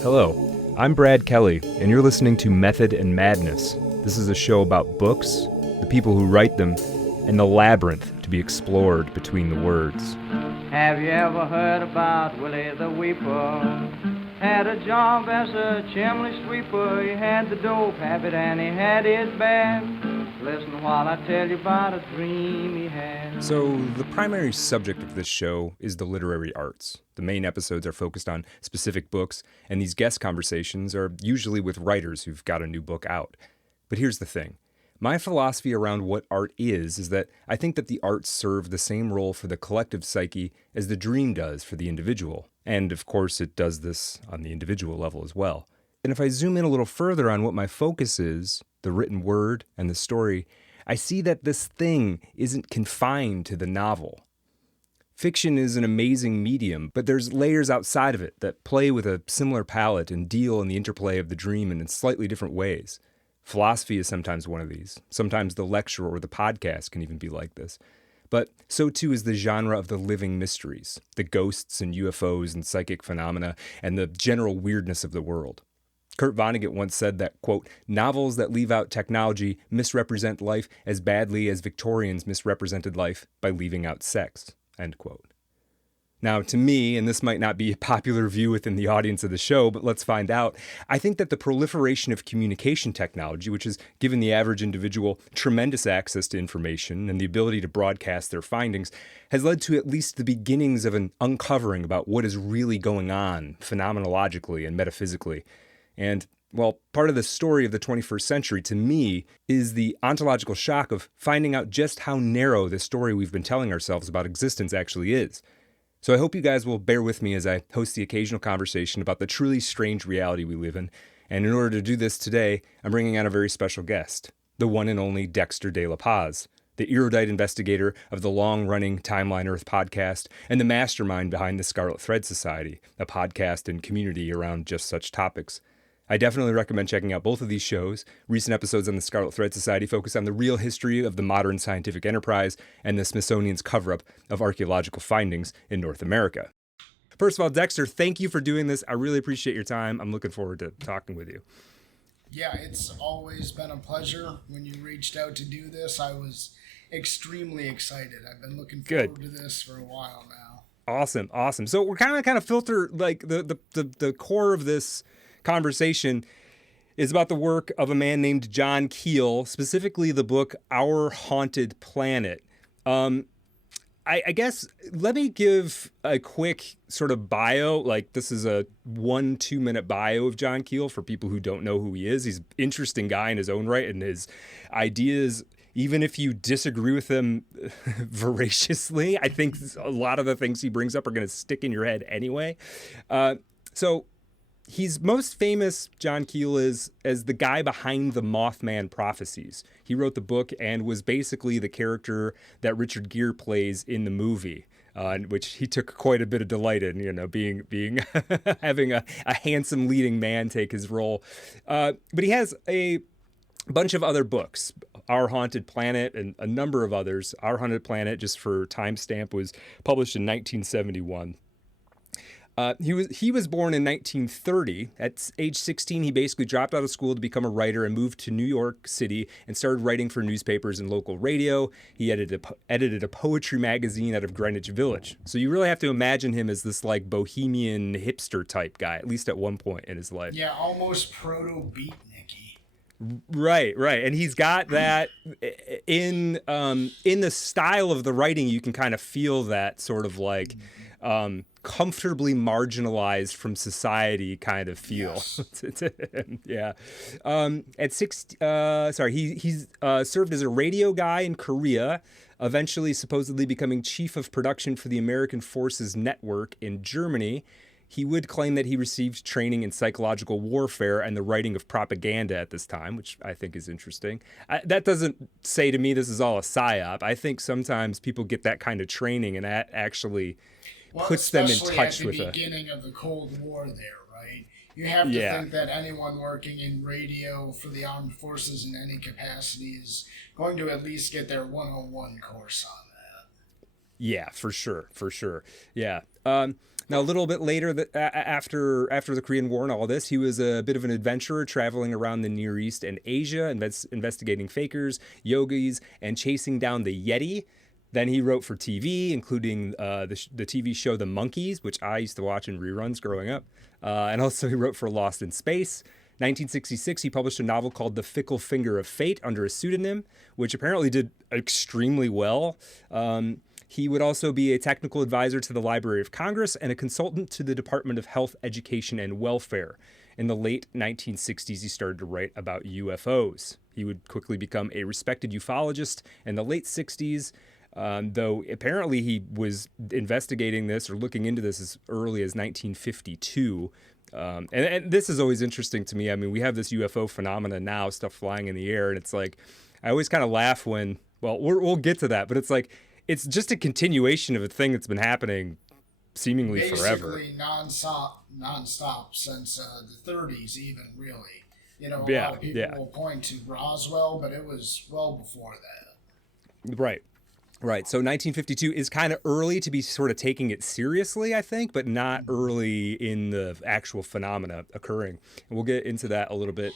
Hello, I'm Brad Kelly, and you're listening to Method and Madness. This is a show about books, the people who write them, and the labyrinth to be explored between the words. Have you ever heard about Willie the Weeper? Had a job as a chimney sweeper. He had the dope habit and he had his bad. Listen while I tell you about a dream he had. So, the primary subject of this show is the literary arts. The main episodes are focused on specific books, and these guest conversations are usually with writers who've got a new book out. But here's the thing. My philosophy around what art is that I think that the arts serve the same role for the collective psyche as the dream does for the individual. And of course, it does this on the individual level as well. And if I zoom in a little further on what my focus is, the written word and the story, I see that this thing isn't confined to the novel. Fiction is an amazing medium, but there's layers outside of it that play with a similar palette and deal in the interplay of the dream in slightly different ways. Philosophy is sometimes one of these. Sometimes the lecture or the podcast can even be like this. But so too is the genre of the living mysteries, the ghosts and UFOs and psychic phenomena, and the general weirdness of the world. Kurt Vonnegut once said that, quote, novels that leave out technology misrepresent life as badly as Victorians misrepresented life by leaving out sex, end quote. Now, to me, and this might not be a popular view within the audience of the show, but let's find out, I think that the proliferation of communication technology, which has given the average individual tremendous access to information and the ability to broadcast their findings, has led to at least the beginnings of an uncovering about what is really going on phenomenologically and metaphysically. And, well, part of the story of the 21st century, to me, is the ontological shock of finding out just how narrow the story we've been telling ourselves about existence actually is. So I hope you guys will bear with me as I host the occasional conversation about the truly strange reality we live in. And in order to do this today, I'm bringing on a very special guest, the one and only Dexter De La Paz, the erudite investigator of the long-running Timeline Earth podcast and the mastermind behind the Scarlet Thread Society, a podcast and community around just such topics. I definitely recommend checking out both of these shows. Recent episodes on the Scarlet Thread Society focus on the real history of the modern scientific enterprise and the Smithsonian's cover-up of archaeological findings in North America. First of all, Dexter, thank you for doing this. I really appreciate your time. I'm looking forward to talking with you. Yeah, it's always been a pleasure. When you reached out to do this, I was extremely excited. I've been looking forward to this for a while now. Awesome. So we're kind of filter, like the core of this conversation is about the work of a man named John Keel, specifically the book Our Haunted Planet. I guess let me give a quick sort of bio. Like, this is a 1-2 minute bio of John Keel for people who don't know who he is. He's an interesting guy in his own right, and his ideas, even if you disagree with them voraciously, I think a lot of the things he brings up are going to stick in your head anyway. So he's most famous, John Keel, is as the guy behind the Mothman prophecies. He wrote the book and was basically the character that Richard Gere plays in the movie, which he took quite a bit of delight in, being having a handsome leading man take his role. But he has a bunch of other books, Our Haunted Planet and a number of others. Our Haunted Planet, just for timestamp, was published in 1971. He was born in 1930. At age 16, he basically dropped out of school to become a writer and moved to New York City and started writing for newspapers and local radio. He edited a poetry magazine out of Greenwich Village. So you really have to imagine him as this like bohemian hipster type guy, at least at one point in his life. Yeah, almost proto-beatniky. Right. And he's got that in the style of the writing. You can kind of feel that sort of like comfortably marginalized from society kind of feel. Yes. Yeah. He's served as a radio guy in Korea, eventually supposedly becoming chief of production for the American Forces Network in Germany. He would claim that he received training in psychological warfare and the writing of propaganda at this time, which I think is interesting. That doesn't say to me this is all a psyop. I think sometimes people get that kind of training and that actually puts them in touch with it. Especially at the beginning of the Cold War there, right? You have to think that anyone working in radio for the armed forces in any capacity is going to at least get their 101 course on that. Yeah, for sure, for sure. Yeah. Now, a little bit later, after the Korean War and all this, he was a bit of an adventurer traveling around the Near East and Asia, investigating fakers, yogis, and chasing down the Yeti. Then he wrote for TV, including the TV show The Monkees, which I used to watch in reruns growing up. And also he wrote for Lost in Space. 1966, he published a novel called The Fickle Finger of Fate under a pseudonym, which apparently did extremely well. He would also be a technical advisor to the Library of Congress and a consultant to the Department of Health, Education, and Welfare. In the late 1960s, he started to write about UFOs. He would quickly become a respected ufologist in the late 60s, though apparently he was investigating this or looking into this as early as 1952. And this is always interesting to me. I mean, we have this UFO phenomena now, stuff flying in the air, and it's like, I always kind of laugh when, well, we'll get to that, but it's like, it's just a continuation of a thing that's been happening seemingly forever. Basically nonstop since the 30s even, really. You know, a lot of people will point to Roswell, but it was well before that. Right. So 1952 is kind of early to be sort of taking it seriously, I think, but not early in the actual phenomena occurring. And we'll get into that a little bit.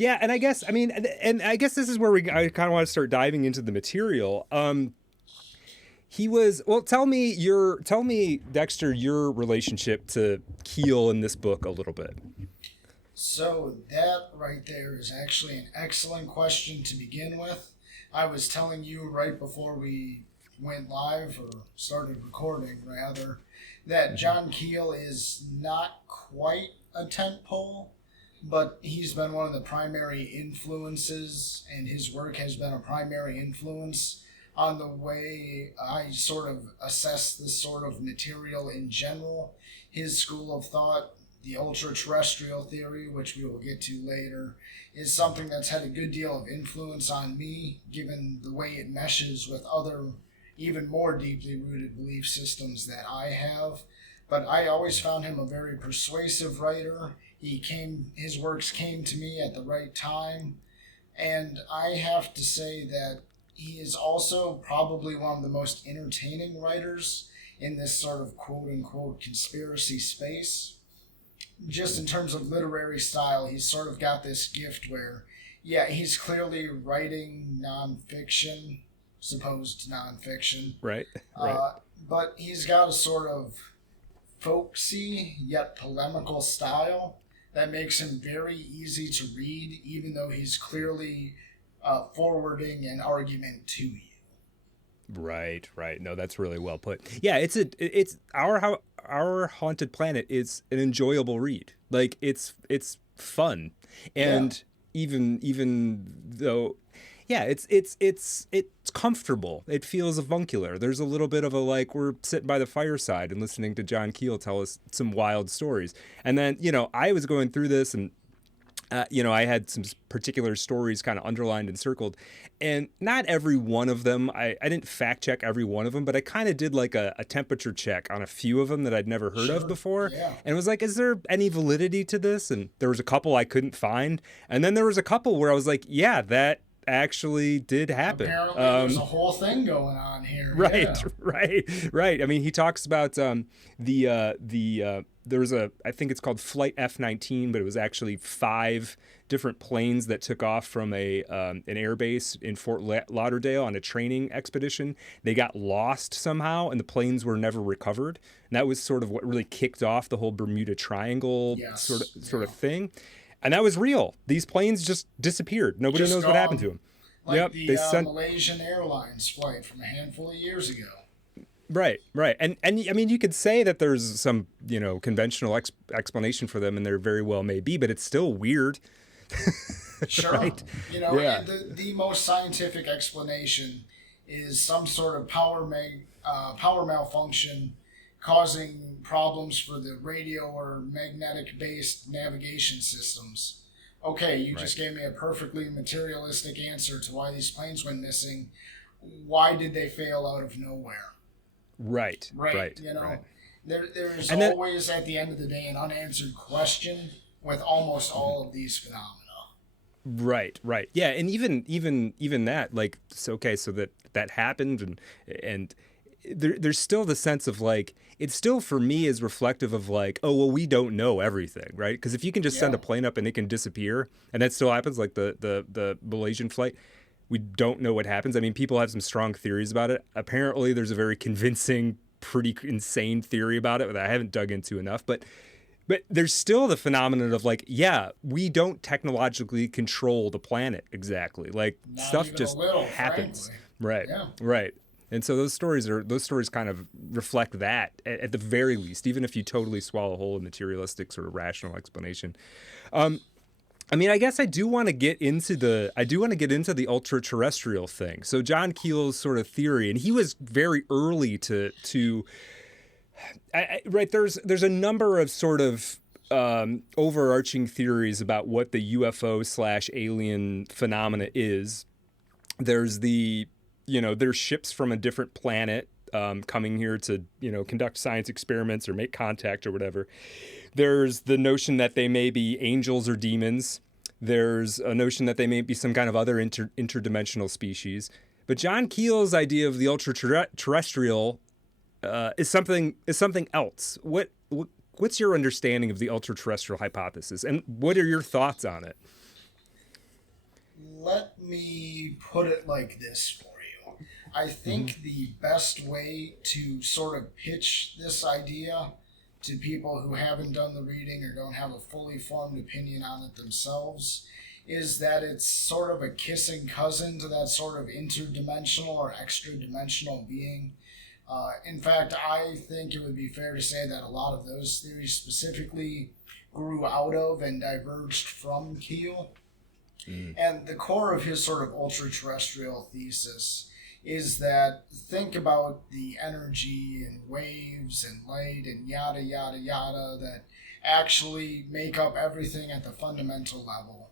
Yeah, and I guess, I mean, and I guess this is where I kind of want to start diving into the material. He was, well, tell me, Dexter, your relationship to Keel in this book a little bit. So that right there is actually an excellent question to begin with. I was telling you right before we went live, or started recording rather, that John Keel is not quite a tentpole, but he's been one of the primary influences, and his work has been a primary influence on the way I sort of assess this sort of material in general. His school of thought, the ultraterrestrial theory, which we will get to later, is something that's had a good deal of influence on me, given the way it meshes with other, even more deeply rooted belief systems that I have. But I always found him a very persuasive writer. His works came to me at the right time, and I have to say that he is also probably one of the most entertaining writers in this sort of quote-unquote conspiracy space. Just in terms of literary style, he's sort of got this gift where, yeah, he's clearly writing nonfiction, supposed nonfiction. Right. But he's got a sort of folksy yet polemical style that makes him very easy to read, even though he's clearly forwarding an argument to you. Right. No, that's really well put. Yeah, it's our Haunted Planet is an enjoyable read. Like it's fun, and even though, yeah, it's comfortable. It feels avuncular. There's a little bit of a, like, we're sitting by the fireside and listening to John Keel tell us some wild stories. And then, I was going through this, and I had some particular stories kind of underlined and circled, and not every one of them, I didn't fact check every one of them, but I kind of did like a temperature check on a few of them that I'd never heard of before. Yeah. And it was like, is there any validity to this? And there was a couple I couldn't find. And then there was a couple where I was like, yeah, that actually did happen. Apparently there's a whole thing going on here. Right. I mean, he talks about there was I think it's called Flight F-19, but it was actually 5 different planes that took off from an air base in Fort Lauderdale on a training expedition. They got lost somehow, and the planes were never recovered. And that was sort of what really kicked off the whole Bermuda Triangle sort of thing. And that was real. These planes just disappeared. Nobody knows what happened to them. Like the Malaysian Airlines flight from a handful of years ago. Right. And I mean, you could say that there's some, conventional explanation for them, and there very well may be, but it's still weird. Sure. Right? The most scientific explanation is some sort of power malfunction causing problems for the radio or magnetic-based navigation systems. Okay, you just gave me a perfectly materialistic answer to why these planes went missing. Why did they fail out of nowhere? Right. There's always, at the end of the day, an unanswered question with almost all of these phenomena. Right. Yeah, and even that, like, so okay, so that happened, and there's still the sense of like it still for me is reflective of like, oh well, we don't know everything, right? Because if you can just send a plane up and it can disappear, and that still happens, like the Malaysian flight, we don't know what happens. I mean, people have some strong theories about it. Apparently, there's a very convincing, pretty insane theory about it that I haven't dug into enough, but. But there's still the phenomenon of like, yeah, we don't technologically control the planet exactly. Like Not stuff even just a little, happens. frankly. Right. Yeah. Right. And so those stories kind of reflect that at the very least, even if you totally swallow whole a materialistic sort of rational explanation. I mean, I guess I do want to get into the ultra-terrestrial thing. So John Keel's sort of theory, and he was very early to right, there's a number of sort of overarching theories about what the UFO/alien phenomena is. There's there's ships from a different planet coming here to conduct science experiments or make contact or whatever. There's the notion that they may be angels or demons. There's a notion that they may be some kind of other interdimensional species. But John Keel's idea of the ultra-terrestrial is something else. What's your understanding of the ultra-terrestrial hypothesis, and what are your thoughts on it? Let me put it like this for you. I think the best way to sort of pitch this idea to people who haven't done the reading or don't have a fully formed opinion on it themselves is that it's sort of a kissing cousin to that sort of interdimensional or extra-dimensional being. In fact, I think it would be fair to say that a lot of those theories specifically grew out of and diverged from Keel. And the core of his sort of ultra-terrestrial thesis is that think about the energy and waves and light and yada, yada, yada that actually make up everything at the fundamental level.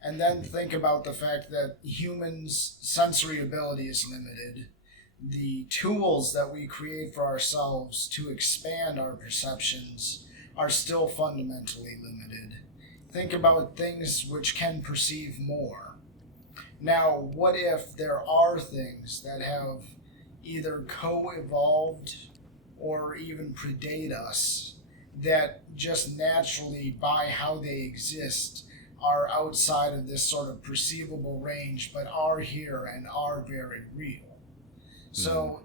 And then think about the fact that humans' sensory ability is limited. The tools that we create for ourselves to expand our perceptions are still fundamentally limited. Think about things which can perceive more. Now, what if there are things that have either co-evolved or even predate us that just naturally, by how they exist, are outside of this sort of perceivable range, but are here and are very real? So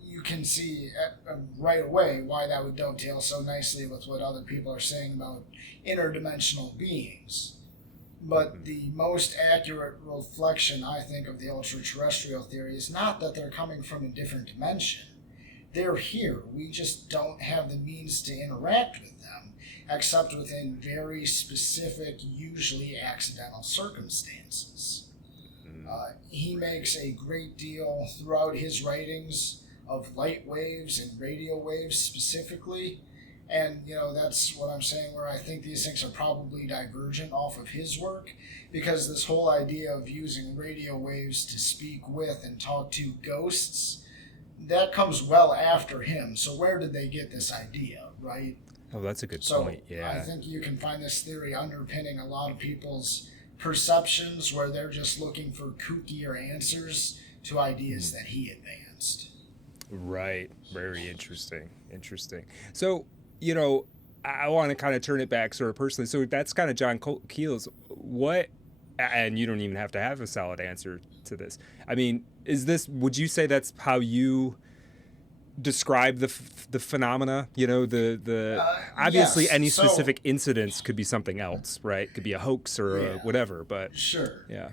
you can see right away why that would dovetail so nicely with what other people are saying about interdimensional beings. But the most accurate reflection, I think, of the ultra-terrestrial theory is not that they're coming from a different dimension. They're here. We just don't have the means to interact with them, except within very specific, usually accidental circumstances. He makes a great deal throughout his writings of light waves and radio waves specifically. And, that's what I'm saying, where I think these things are probably divergent off of his work, because this whole idea of using radio waves to speak with and talk to ghosts, that comes well after him. So where did they get this idea, right? Oh, that's a good point, yeah. I think you can find this theory underpinning a lot of people's perceptions where they're just looking for kookier answers to ideas that he advanced. Right. Very interesting. So, I want to kind of turn it back sort of personally. So that's kind of John Keel's. What, and you don't even have to have a solid answer to this. I mean, would you say that's how you describe the phenomena? Obviously yes. any specific incidents could be something else, right? Could be a hoax or whatever, but sure. Yeah.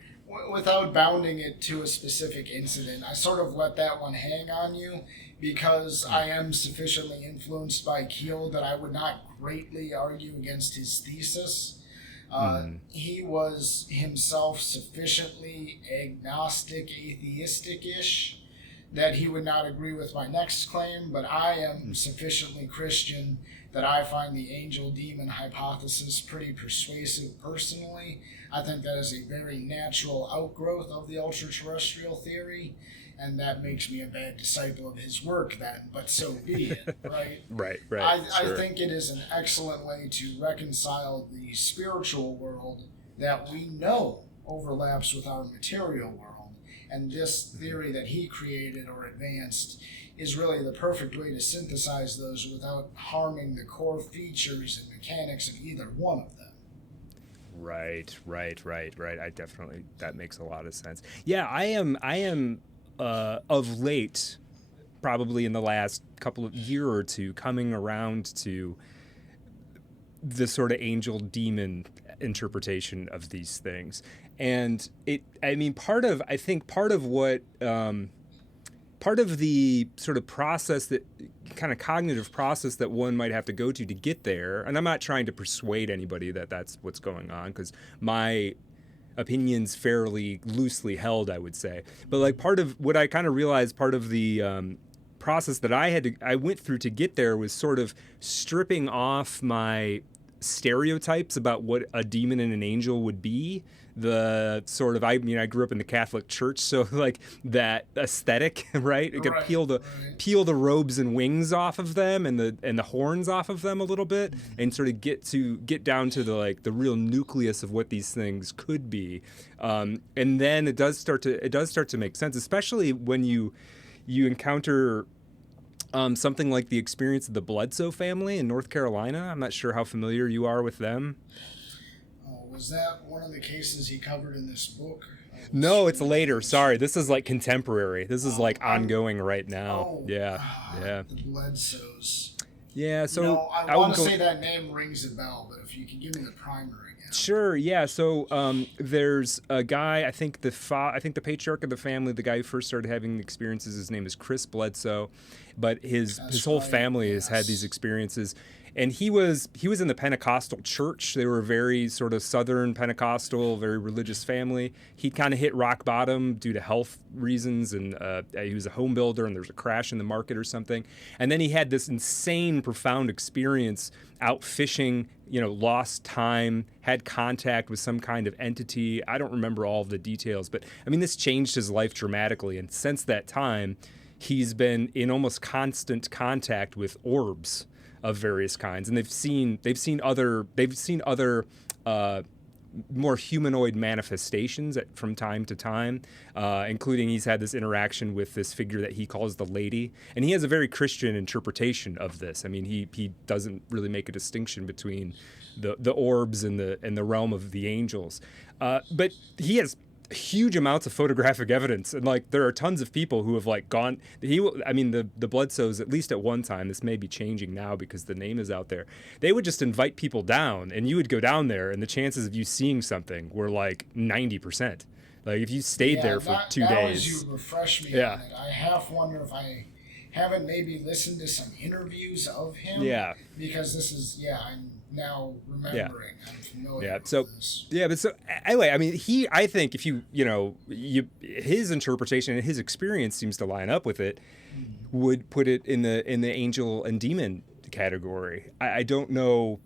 Without bounding it to a specific incident, I sort of let that one hang on you because I am sufficiently influenced by Keel that I would not greatly argue against his thesis. He was himself sufficiently agnostic, atheistic-ish, that he would not agree with my next claim, but I am sufficiently Christian that I find the angel-demon hypothesis pretty persuasive personally. I think that is a very natural outgrowth of the ultra-terrestrial theory, and that makes me a bad disciple of his work then, but so be it, right? Right. I think it is an excellent way to reconcile the spiritual world that we know overlaps with our material world. And this theory that he created or advanced is really the perfect way to synthesize those without harming the core features and mechanics of either one of them. Right. I definitely, that makes a lot of sense. Yeah, I am of late, probably in the last couple of year or two, coming around to the sort of angel demon interpretation of these things. And part of the sort of process, that kind of cognitive process that one might have to go to get there, and I'm not trying to persuade anybody that that's what's going on, because my opinion's fairly loosely held, I would say. But like, part of what I kind of realized, part of the process that I went through to get there, was sort of stripping off my stereotypes about what a demon and an angel would be. The sort of, I grew up in the Catholic Church, so like that aesthetic, right? You could peel the robes and wings off of them, and the horns off of them a little bit, and sort of get down to the real nucleus of what these things could be. And then it does start to make sense, especially when you encounter something like the experience of the Bledsoe family in North Carolina. I'm not sure how familiar you are with them. Was that one of the cases he covered in this book? No, it's later. Sorry, this is like contemporary. This is like ongoing right now. Yeah. The Bledsoes. Yeah, so I want to say that name rings a bell, but if you can give me the primer again. Sure. Yeah. So there's a guy. I think the patriarch of the family, the guy who first started having experiences, his name is Chris Bledsoe, but his whole family has had these experiences. And he was in the Pentecostal church. They were a very sort of Southern Pentecostal, very religious family. He kind of hit rock bottom due to health reasons, and he was a home builder, and there was a crash in the market or something. And then he had this insane, profound experience out fishing, lost time, had contact with some kind of entity. I don't remember all of the details, but this changed his life dramatically. And since that time, he's been in almost constant contact with orbs of various kinds, and they've seen other more humanoid manifestations from time to time, including he's had this interaction with this figure that he calls the Lady, and he has a very Christian interpretation of this. He doesn't really make a distinction between the orbs and the realm of the angels, but he has huge amounts of photographic evidence, and there are tons of people who have gone. The Bledsoes, at least at one time, this may be changing now because the name is out there, they would just invite people down, and you would go down there, and the chances of you seeing something were 90%. If you stayed there for 2 days. As you refresh me on it, I half wonder if I haven't maybe listened to some interviews of him. Yeah. Because this is, I'm now remembering. I'm familiar with this. Yeah, but so anyway, I think if you his interpretation and his experience seems to line up with it, would put it in the angel and demon category. I don't know,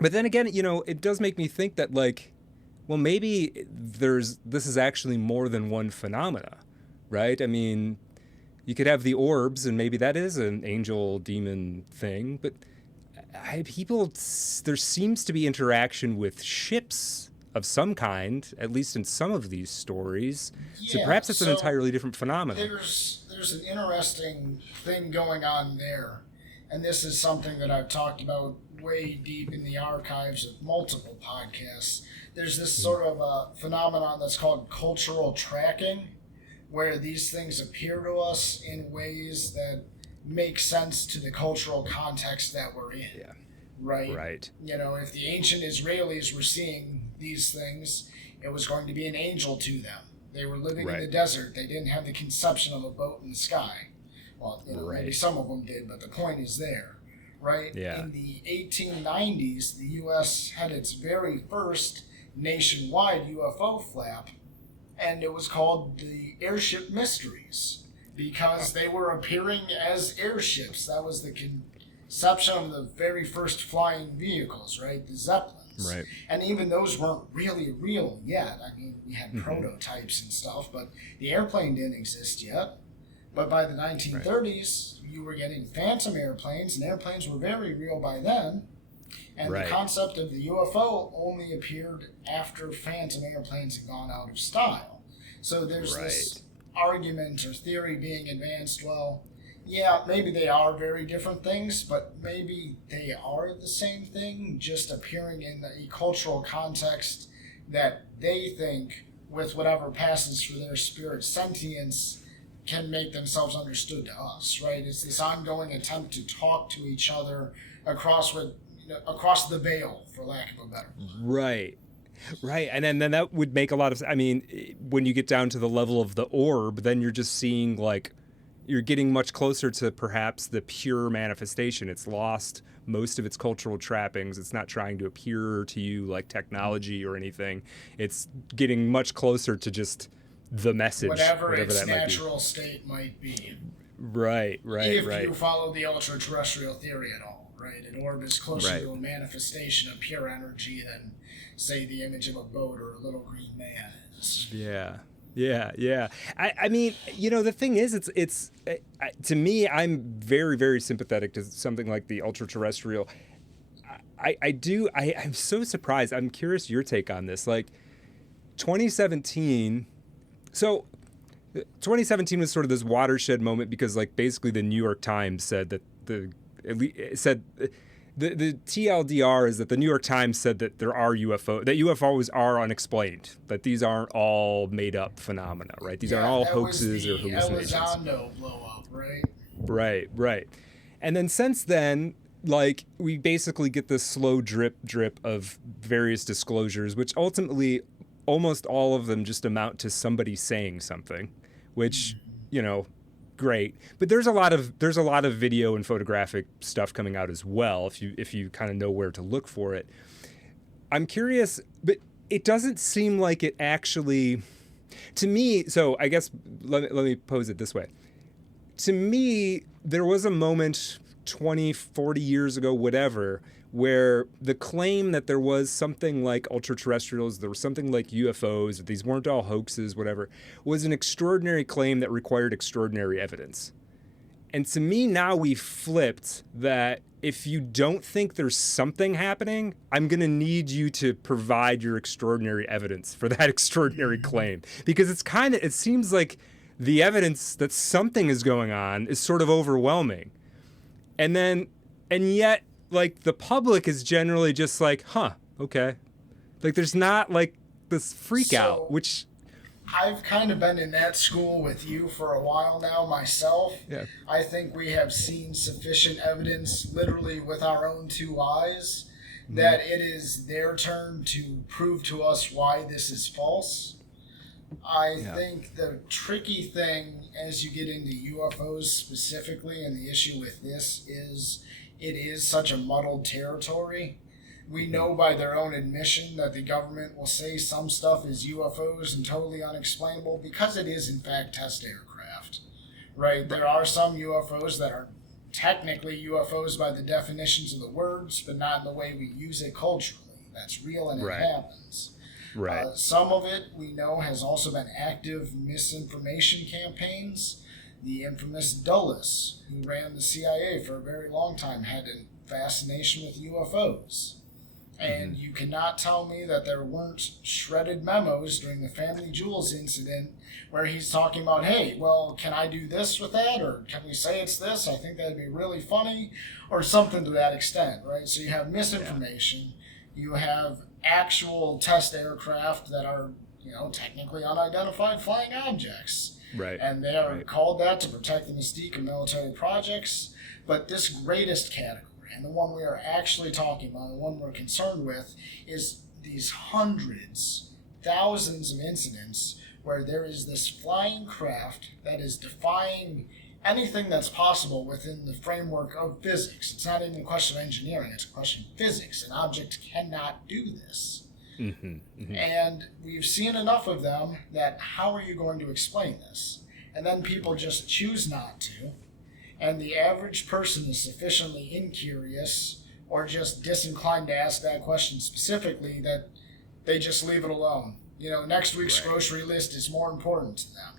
but then again, it does make me think that maybe this is actually more than one phenomena, right? You could have the orbs, and maybe that is an angel demon thing, but there seems to be interaction with ships of some kind, at least in some of these stories. So perhaps it's an entirely different phenomenon. There's an interesting thing going on there, and this is something that I've talked about way deep in the archives of multiple podcasts. There's this sort of a phenomenon that's called cultural tracking, where these things appear to us in ways that make sense to the cultural context that we're in. Yeah. Right. If the ancient Israelis were seeing these things, it was going to be an angel to them. They were living in the desert. They didn't have the conception of a boat in the sky. Well, maybe some of them did, but the point is there, right? Yeah. In the 1890s, the U.S. had its very first nationwide UFO flap, and it was called the Airship Mysteries, because they were appearing as airships. That was the conception of the very first flying vehicles, right? The Zeppelins. Right. And even those weren't really real yet. We had prototypes and stuff, but the airplane didn't exist yet. But by the 1930s, you were getting phantom airplanes, and airplanes were very real by then. And the concept of the UFO only appeared after phantom airplanes had gone out of style. So there's this argument or theory being advanced, well, yeah, maybe they are very different things, but maybe they are the same thing, just appearing in a cultural context that they think, with whatever passes for their spirit sentience, can make themselves understood to us, right? It's this ongoing attempt to talk to each other across the veil, for lack of a better word. Right. And then that would make a lot of sense. I mean, when you get down to the level of the orb, then you're just seeing, like, you're getting much closer to perhaps the pure manifestation. It's lost most of its cultural trappings. It's not trying to appear to you like technology or anything. It's getting much closer to just the message. Whatever its natural state might be. Right. If you follow the ultraterrestrial theory at all, right? An orb is closer to a manifestation of pure energy than, say, the image of a boat or a little green man is. Yeah. I mean, the thing is, it's to me, I'm very, very sympathetic to something like the ultra-terrestrial. I'm so surprised. I'm curious your take on this. Like, 2017. So 2017 was sort of this watershed moment because, like, basically the New York Times said that the TLDR is that the New York Times said that that UFOs are unexplained, that these aren't all made up phenomena, right? These aren't all hoaxes or hallucinations. Elizondo blow up, right? Right. And then since then, like, we basically get this slow drip of various disclosures, which ultimately almost all of them just amount to somebody saying something, which, great, but there's a lot of video and photographic stuff coming out as well if you kind of know where to look for it. I'm curious, but it doesn't seem like it actually, to me. So I guess let me pose it this way. To me, there was a moment 20, 40 years ago, whatever, where the claim that there was something like ultra-terrestrials, there was something like UFOs, that these weren't all hoaxes, whatever, was an extraordinary claim that required extraordinary evidence. And to me, now we've flipped that if you don't think there's something happening, I'm going to need you to provide your extraordinary evidence for that extraordinary claim. Because it seems like the evidence that something is going on is sort of overwhelming. And yet, like, the public is generally just like, okay. Like, there's not, like, this freak out, which... I've kind of been in that school with you for a while now myself. Yeah. I think we have seen sufficient evidence, literally with our own two eyes, that it is their turn to prove to us why this is false. I think the tricky thing as you get into UFOs specifically, and the issue with this is it is such a muddled territory. We know by their own admission that the government will say some stuff is UFOs and totally unexplainable because it is in fact test aircraft, right? There are some UFOs that are technically UFOs by the definitions of the words, but not in the way we use it culturally. That's real and it happens. Right. Some of it we know has also been active misinformation campaigns. The infamous Dulles, who ran the CIA for a very long time, had a fascination with UFOs. And you cannot tell me that there weren't shredded memos during the Family Jewels incident where he's talking about, hey, well, can I do this with that? Or can we say it's this? I think that'd be really funny. Or something to that extent, right? So you have misinformation. You have actual test aircraft that are, technically unidentified flying objects. Right. And they are called that to protect the mystique of military projects. But this greatest category, and the one we are actually talking about, the one we're concerned with, is these hundreds, thousands of incidents where there is this flying craft that is defying anything that's possible within the framework of physics. It's not even a question of engineering, it's a question of physics. An object cannot do this. And we've seen enough of them that how are you going to explain this? And then people just choose not to. And the average person is sufficiently incurious or just disinclined to ask that question specifically that they just leave it alone. Next week's grocery list is more important to them.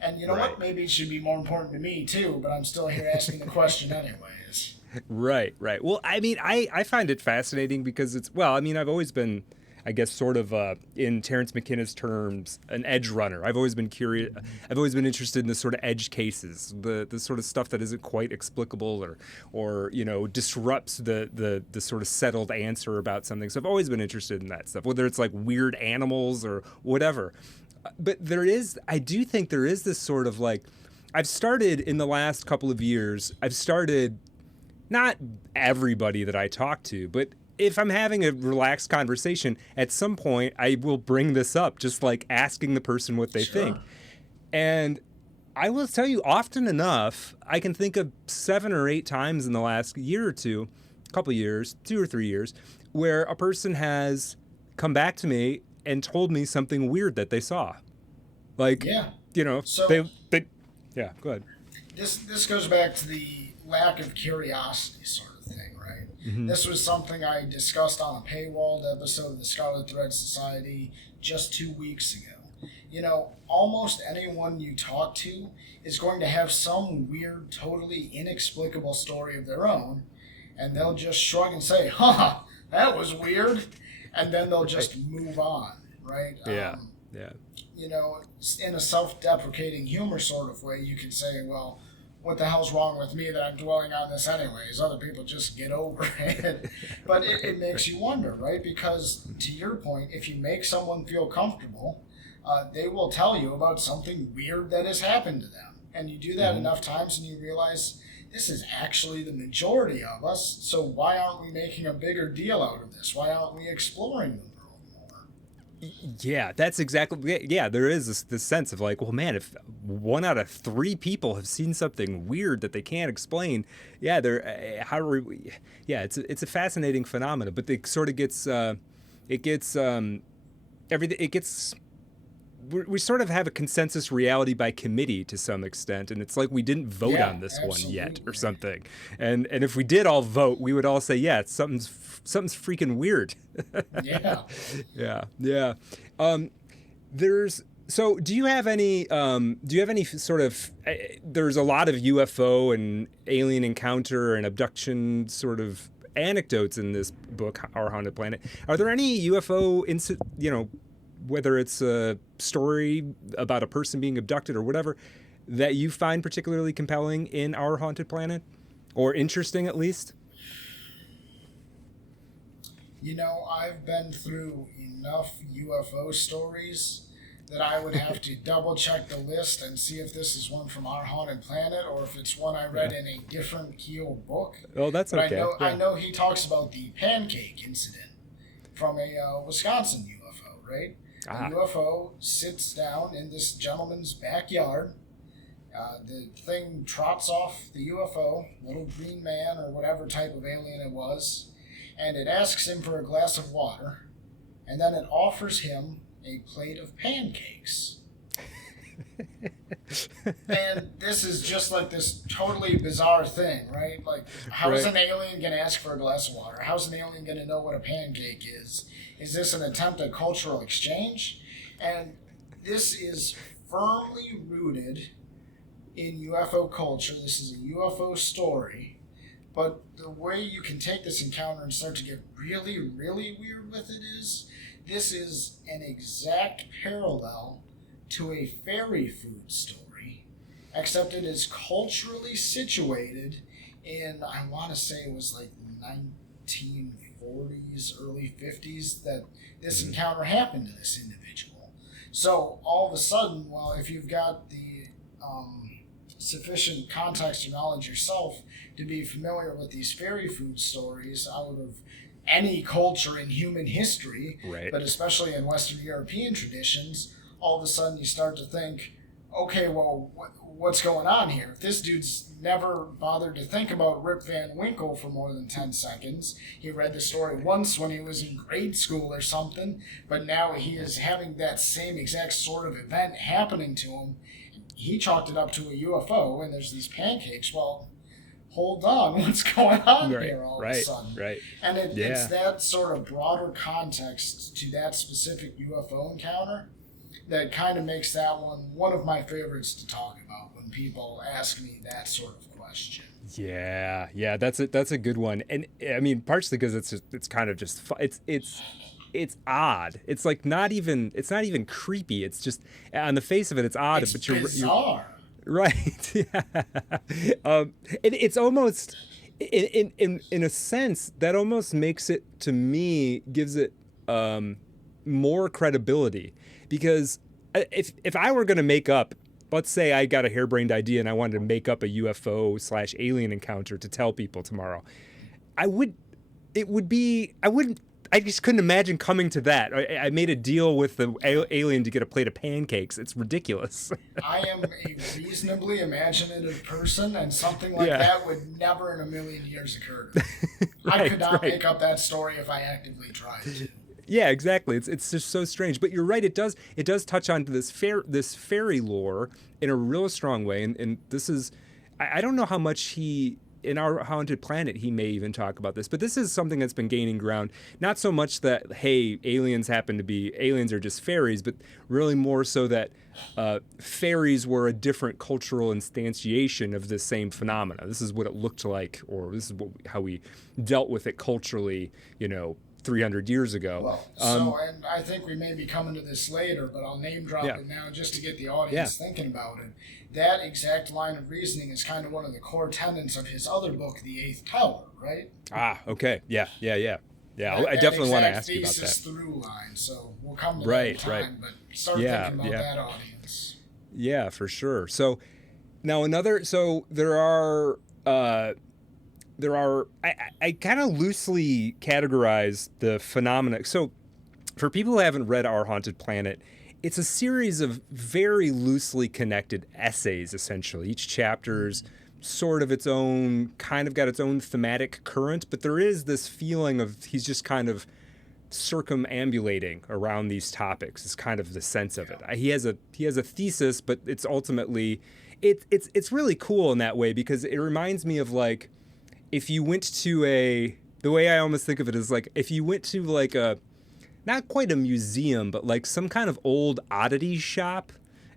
And you know what? Maybe it should be more important to me too, but I'm still here asking the question anyways. Right, right. Well, I mean, I find it fascinating because I've always been, I guess, sort of, in Terrence McKenna's terms, an edge runner. I've always been curious. I've always been interested in the sort of edge cases, the sort of stuff that isn't quite explicable or disrupts the sort of settled answer about something. So I've always been interested in that stuff, whether it's like weird animals or whatever. But I do think there is this sort of like, I've started in the last couple of years, not everybody that I talk to, but if I'm having a relaxed conversation, at some point I will bring this up, just like asking the person what they think. And I will tell you, often enough, I can think of 7 or 8 times in the last year or two, couple years, 2 or 3 years, where a person has come back to me and told me something weird that they saw. Like, So yeah, go ahead. this goes back to the lack of curiosity sort of thing, right? Mm-hmm. This was something I discussed on a paywalled episode of the Scarlet Thread Society just 2 weeks ago. Almost anyone you talk to is going to have some weird, totally inexplicable story of their own, and they'll just shrug and say, that was weird, and then they'll just move on, right? Yeah. In a self-deprecating humor sort of way, you can say, well, what the hell's wrong with me that I'm dwelling on this anyways? Other people just get over it. But it makes you wonder, right? Because to your point, if you make someone feel comfortable, they will tell you about something weird that has happened to them. And you do that enough times and you realize this is actually the majority of us, so why aren't we making a bigger deal out of this? Why aren't we exploring them? Yeah, that's exactly. Yeah, there is this sense of like, well, man, if 1 out of 3 people have seen something weird that they can't explain, yeah, it's a fascinating phenomenon. But it sort of gets, we sort of have a consensus reality by committee to some extent, and it's like we didn't vote on this one yet or something. And if we did all vote, we would all say, yeah, something's freaking weird. Yeah. So do you have any sort of, there's a lot of UFO and alien encounter and abduction sort of anecdotes in this book, Our Haunted Planet. Are there any UFO whether it's a story about a person being abducted or whatever, that you find particularly compelling in Our Haunted Planet? Or interesting, at least? I've been through enough UFO stories that I would have to double check the list and see if this is one from Our Haunted Planet or if it's one I read in a different Keel book. Oh, that's but okay. I know he talks about the pancake incident from a Wisconsin UFO, right? A UFO sits down in this gentleman's backyard. The thing trots off the UFO, little green man or whatever type of alien it was, and it asks him for a glass of water, and then it offers him a plate of pancakes. And this is just like this totally bizarre thing, right? Like, how is an alien going to ask for a glass of water? How's an alien going to know what a pancake is? Is this an attempt at cultural exchange? And this is firmly rooted in UFO culture. This is a UFO story. But the way you can take this encounter and start to get really, really weird with it is, this is an exact parallel to a fairy food story, except it is culturally situated in, I want to say it was like the 1940s, early 50s, that this encounter happened to this individual. So all of a sudden, well, if you've got the sufficient context or knowledge yourself to be familiar with these fairy food stories out of any culture in human history, but especially in Western European traditions, all of a sudden you start to think, okay, well, what's going on here? If this dude's never bothered to think about Rip Van Winkle for more than 10 seconds, he read the story once when he was in grade school or something, but now he is having that same exact sort of event happening to him. He chalked it up to a UFO, and there's these pancakes. Well, hold on, what's going on here all of a sudden? And it's that sort of broader context to that specific UFO encounter that kind of makes that one of my favorites to talk about when people ask me that sort of question. Yeah, that's a good one. And I mean, partially because it's kind of just it's odd. It's like it's not even creepy. It's just on the face of it, it's odd. It's But bizarre. right. Yeah. It's almost in a sense that almost makes it, to me, gives it more credibility, because if I were going to make up, let's say I got a harebrained idea and I wanted to make up a UFO/alien encounter to tell people tomorrow, I would it would be I wouldn't I just couldn't imagine coming to that. I made a deal with the alien to get a plate of pancakes. It's ridiculous. I am a reasonably imaginative person, and something like that would never in a million years occur to me. I could not make up that story if I actively tried to. Yeah, exactly. It's just so strange. But you're right. It does touch on this fairy lore in a real strong way. And this is, I don't know how much he, in Our Haunted Planet, he may even talk about this. But this is something that's been gaining ground. Not so much that, hey, aliens are just fairies, but really more so that fairies were a different cultural instantiation of the same phenomena. This is what it looked like, or this is how we dealt with it culturally, 300 years ago. Well, and I think we may be coming to this later, but I'll name drop it now just to get the audience thinking about it. That exact line of reasoning is kind of one of the core tenets of his other book, The Eighth Tower, right? Ah, okay. Yeah. I definitely want to ask you about that. Through line, so we'll come to that in time, but start thinking about that audience. Yeah, for sure. So now there are I kind of loosely categorize the phenomena. So for people who haven't read Our Haunted Planet, it's a series of very loosely connected essays, essentially. Each chapter's sort of its own, kind of got its own thematic current, but there is this feeling of he's just kind of circumambulating around these topics, is kind of the sense of it. He has a thesis, but it's ultimately it's really cool in that way, because it reminds me of, like, if you went to the way I almost think of it is like if you went to like not quite a museum, but like some kind of old oddity shop,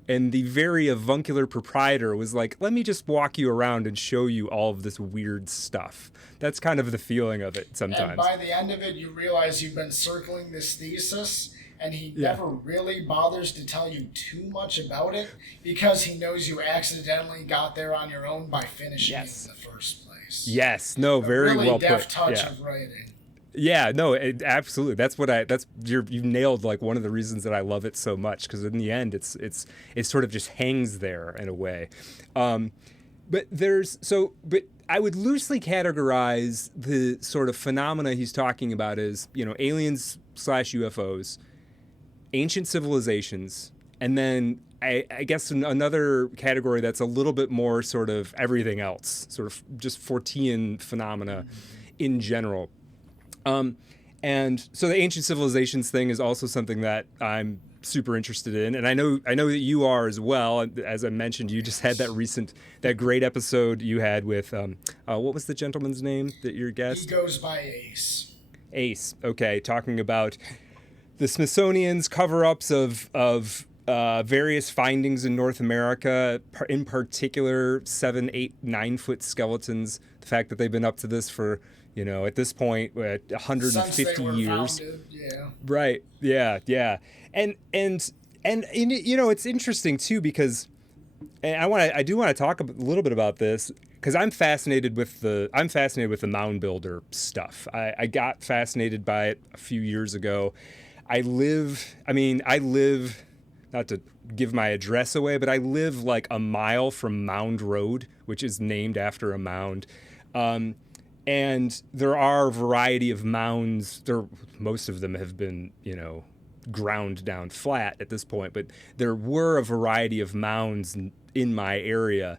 and the very avuncular proprietor was like, let me just walk you around and show you all of this weird stuff. That's kind of the feeling of it sometimes. And by the end of it, you realize you've been circling this thesis, and he never really bothers to tell you too much about it, because he knows you accidentally got there on your own by finishing it in the first place. Yes, no, very really well deft put. touch of writing. Yeah, no, absolutely. You nailed like one of the reasons that I love it so much, because in the end, it sort of just hangs there in a way. But I would loosely categorize the sort of phenomena he's talking about as, aliens/UFOs, ancient civilizations, and then I guess another category that's a little bit more sort of everything else, sort of just Fortean phenomena in general. And so the ancient civilizations thing is also something that I'm super interested in, and I know that you are as well. As I mentioned, you just had that great episode you had with what was the gentleman's name that your guest? He goes by Ace. Ace, okay, talking about the Smithsonian's cover-ups of various findings in North America, in particular 7, 8, 9 foot skeletons. The fact that they've been up to this for, at this point, 150 years. Founded, yeah. Right. Yeah. And it's interesting too, because I do want to talk a little bit about this, because I'm fascinated with the mound builder stuff. I got fascinated by it a few years ago. I live, not to give my address away, but I live like a mile from Mound Road, which is named after a mound. And there are a variety of mounds. Most of them have been, ground down flat at this point, but there were a variety of mounds in my area.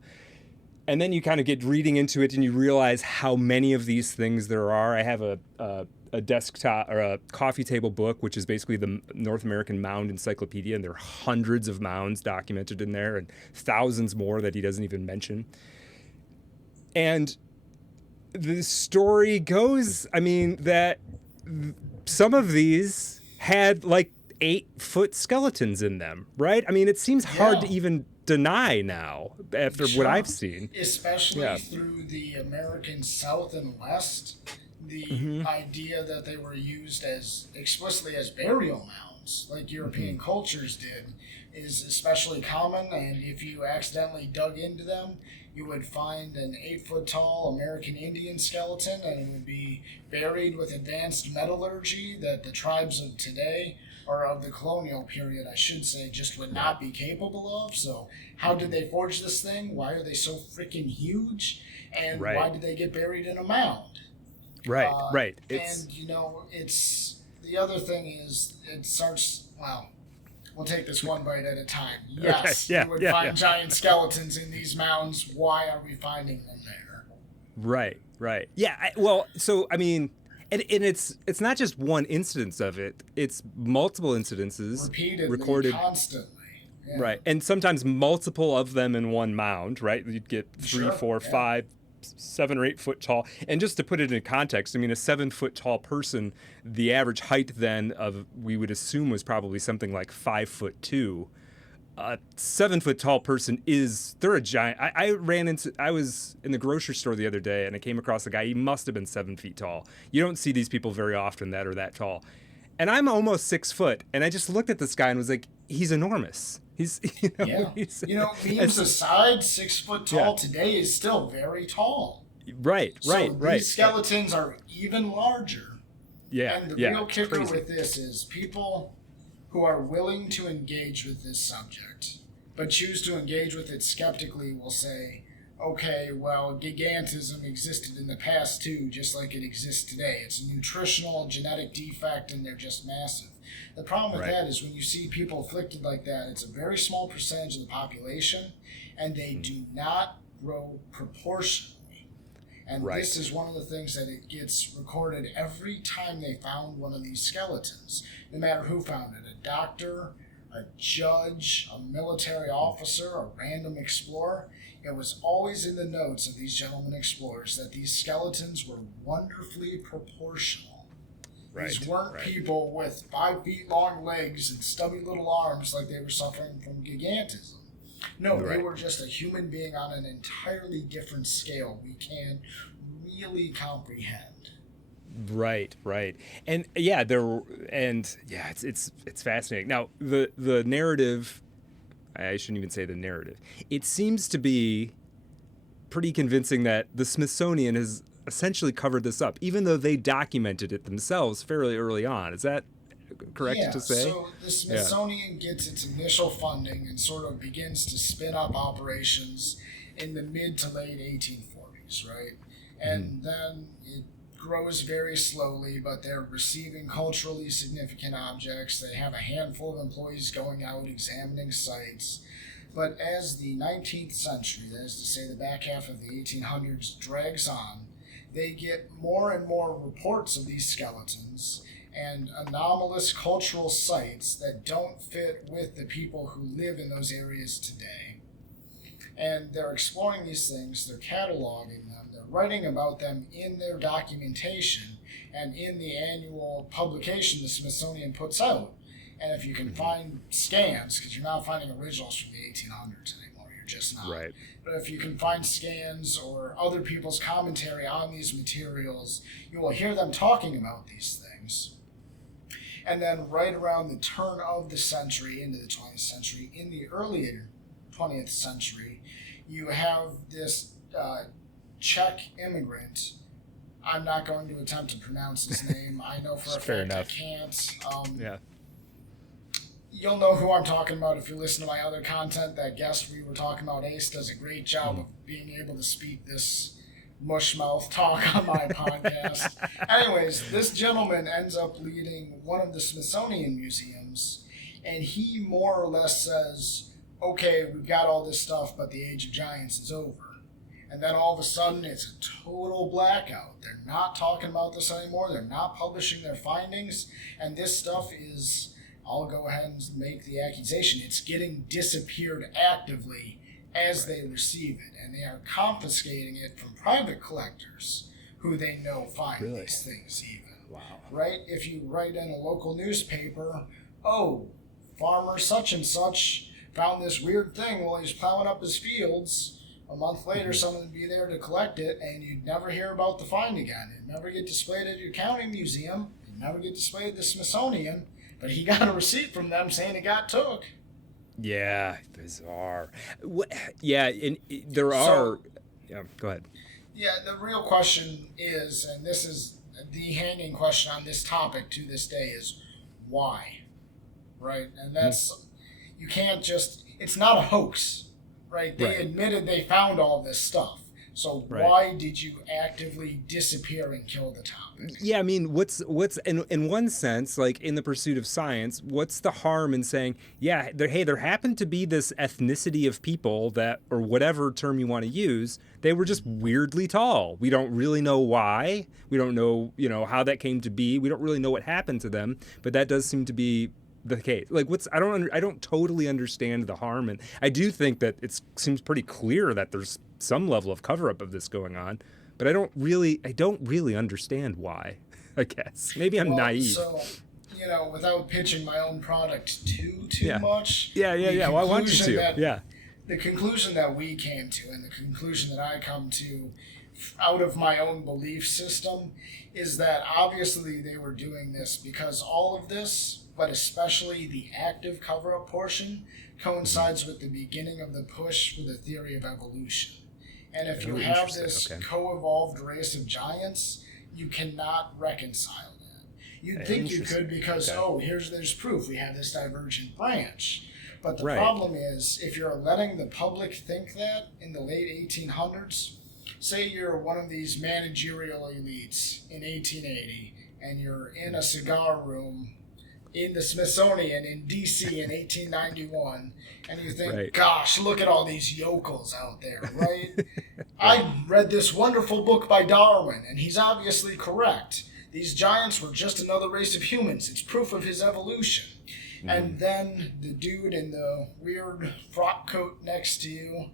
And then you kind of get reading into it and you realize how many of these things there are. I have a desktop or a coffee table book, which is basically the North American Mound Encyclopedia, and there are hundreds of mounds documented in there and thousands more that he doesn't even mention. And the story goes, that some of these had like 8-foot skeletons in them, right? It seems hard to even deny now after what I've seen. Especially through the American South and West, the idea that they were used as explicitly as burial mounds, like European cultures did, is especially common. And if you accidentally dug into them, you would find an 8-foot-tall American Indian skeleton, and it would be buried with advanced metallurgy that the tribes of today, or of the colonial period, I should say, just would not be capable of. So how did they forge this thing? Why are they so freaking huge? And why did they get buried in a mound? Right. And, it's... The other thing is, it starts... Well, we'll take this one bite at a time. Yes, you would find giant skeletons in these mounds. Why are we finding them there? Right. Yeah, and it's not just one instance of it. It's multiple incidences repeatedly, recorded constantly. Yeah. Right, and sometimes multiple of them in one mound, right? You'd get 3, 4, 5, 7 or 8 foot tall. And just to put it in context, I mean, a 7 foot tall person, the average height then we would assume was probably something like 5'2". A 7 foot tall person they're a giant. I was in the grocery store the other day and I came across a guy. He must have been 7 feet tall. You don't see these people very often that are that tall. And I'm almost 6 foot. And I just looked at this guy and was like, he's enormous. He's, memes aside, 6 foot tall today is still very tall. Right. These skeletons are even larger. Yeah. And the real kicker with this is people who are willing to engage with this subject, but choose to engage with it skeptically, will say, okay, well, gigantism existed in the past too, just like it exists today. It's a nutritional genetic defect and they're just massive. The problem with that is when you see people afflicted like that, it's a very small percentage of the population, and they do not grow proportionally. And this is one of the things that it gets recorded every time they found one of these skeletons, no matter who found it, a doctor, a judge, a military officer, a random explorer. It was always in the notes of these gentlemen explorers that these skeletons were wonderfully proportional. These weren't people with 5 feet long legs and stubby little arms like they were suffering from gigantism. No, they were just a human being on an entirely different scale we can really comprehend. Right. And it's fascinating. Now, the narrative, I shouldn't even say the narrative. It seems to be pretty convincing that the Smithsonian has essentially covered this up, even though they documented it themselves fairly early on. Is that correct to say? So the Smithsonian gets its initial funding and sort of begins to spin up operations in the mid to late 1840s, right? And then it grows very slowly, but they're receiving culturally significant objects. They have a handful of employees going out examining sites. But as the 19th century, that is to say the back half of the 1800s, drags on, they get more and more reports of these skeletons and anomalous cultural sites that don't fit with the people who live in those areas today. And they're exploring these things, they're cataloging them, they're writing about them in their documentation and in the annual publication the Smithsonian puts out. And if you can find scans, because you're not finding originals from the 1800s anymore, you're just not. Right. But if you can find scans or other people's commentary on these materials, you will hear them talking about these things. And then right around the turn of the century, into the 20th century, in the earlier 20th century, you have this Czech immigrant. I'm not going to attempt to pronounce his name. I know for a fact I can't. You'll know who I'm talking about if you listen to my other content. That guest we were talking about, Ace, does a great job of being able to speak this mushmouth talk on my podcast. Anyways, this gentleman ends up leading one of the Smithsonian museums, and he more or less says, okay, we've got all this stuff, but the Age of Giants is over. And then all of a sudden, it's a total blackout. They're not talking about this anymore. They're not publishing their findings. And this stuff is, I'll go ahead and make the accusation, it's getting disappeared actively as they receive it. And they are confiscating it from private collectors who they know find these things even. Wow. Right? If you write in a local newspaper, oh, farmer such and such found this weird thing while he's plowing up his fields. A month later, someone would be there to collect it, and you'd never hear about the find again. It'd never get displayed at your county museum. It'd never get displayed at the Smithsonian. But he got a receipt from them saying it got took. Yeah, bizarre. Yeah, and there are... Yeah, go ahead. Yeah, the real question is, and this is the hanging question on this topic to this day, is why? Right? And that's... You can't just... It's not a hoax. Right? They admitted they found all this stuff. So why did you actively disappear and kill the topic? Yeah, I mean, what's in one sense, like in the pursuit of science, what's the harm in saying, yeah, there happened to be this ethnicity of people that, or whatever term you want to use, they were just weirdly tall. We don't really know why. We don't know, how that came to be. We don't really know what happened to them, but that does seem to be the case. Like, I don't totally understand the harm, and I do think that it seems pretty clear that there's some level of cover-up of this going on, but I don't really understand why. I guess maybe I'm naive. So, without pitching my own product too much. Yeah. Well, I want you to. The conclusion that we came to, and the conclusion that I come to out of my own belief system, is that obviously they were doing this because all of this, but especially the active cover-up portion, coincides with the beginning of the push for the theory of evolution. And if you have this co-evolved race of giants, you cannot reconcile that. You'd think you could because, there's proof. We have this divergent branch. But the problem is, if you're letting the public think that in the late 1800s, say you're one of these managerial elites in 1880, and you're in a cigar room in the Smithsonian in D.C. in 1891, and you think, gosh, look at all these yokels out there, right? I read this wonderful book by Darwin, and he's obviously correct. These giants were just another race of humans. It's proof of his evolution. And then the dude in the weird frock coat next to you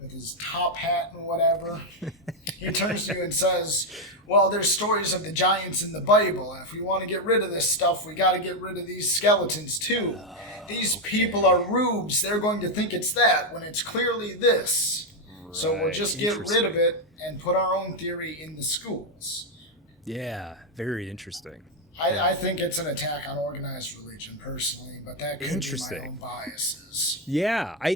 with his top hat and whatever, he turns to you and says, well, there's stories of the giants in the Bible, and if we want to get rid of this stuff, we got to get rid of these skeletons too. These people are rubes. They're going to think it's that when it's clearly this. So we'll just get rid of it and put our own theory in the schools. Yeah, very interesting. I think it's an attack on organized religion, personally, but that could be my own biases. Yeah, I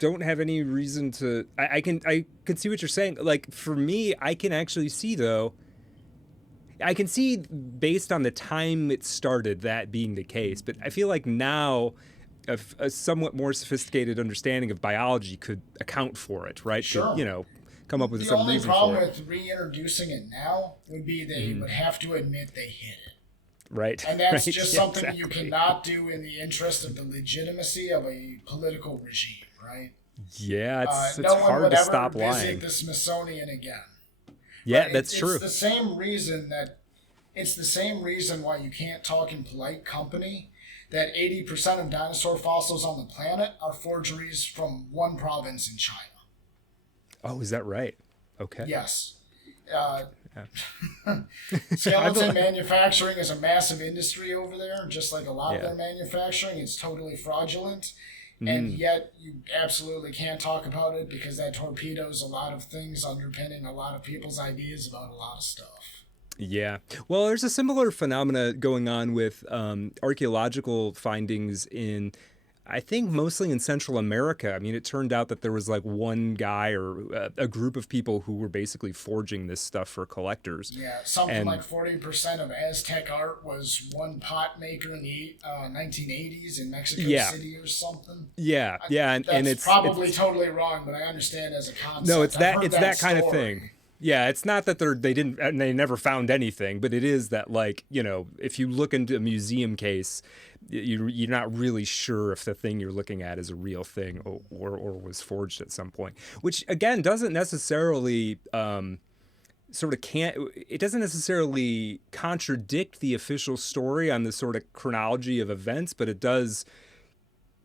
don't have any reason to... I can see what you're saying. Like, for me, I can actually see, though... I can see, based on the time it started, that being the case. But I feel like now, a somewhat more sophisticated understanding of biology could account for it, right? Sure. Could, come up with some reason for it. The only problem with reintroducing it now would be they would have to admit they hid it. Right. And that's just something you cannot do in the interest of the legitimacy of a political regime, right? Yeah, it's no one hard would to ever stop visit lying. the Smithsonian again. Yeah, right? that's true. It's the same reason why you can't talk in polite company, that 80% of dinosaur fossils on the planet are forgeries from one province in China. Oh, is that right? Okay. Yes. Skeleton manufacturing is a massive industry over there, just like a lot of their manufacturing. It's totally fraudulent. And yet you absolutely can't talk about it because that torpedoes a lot of things underpinning a lot of people's ideas about a lot of stuff. Yeah. Well, there's a similar phenomena going on with archaeological findings in, I think, mostly in Central America. I mean, it turned out that there was like one guy or a group of people who were basically forging this stuff for collectors. Yeah, like 40% of Aztec art was one pot maker in the 1980s in Mexico City or something. Yeah, and it's probably totally wrong, but I understand as a concept. No, it's that kind kind of thing. Yeah, it's not that they never found anything, but it is that, like, if you look into a museum case, you're not really sure if the thing you're looking at is a real thing or was forged at some point, which again doesn't necessarily it doesn't necessarily contradict the official story on the sort of chronology of events, but it does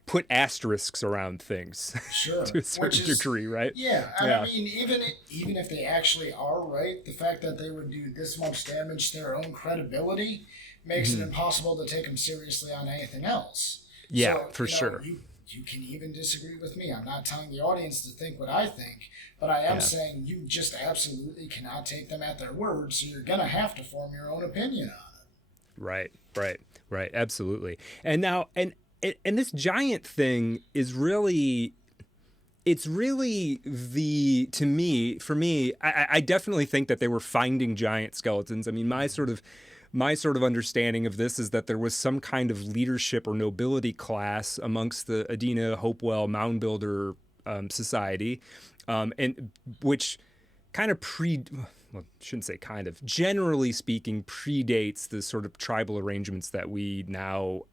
put asterisks around things to a certain degree, right? Yeah, I mean, even if they actually are right, the fact that they would do this much damage to their own credibility makes it impossible to take them seriously on anything else. Yeah, so, for sure. you can even disagree with me. I'm not telling the audience to think what I think, but I am saying you just absolutely cannot take them at their word, so you're going to have to form your own opinion on it. Right. Absolutely. And now, and this giant thing is really, it's really for me, I definitely think that they were finding giant skeletons. I mean, my sort of understanding of this is that there was some kind of leadership or nobility class amongst the Adena Hopewell Mound Builder Society, and which kind of shouldn't say kind of, generally speaking, predates the sort of tribal arrangements that we now,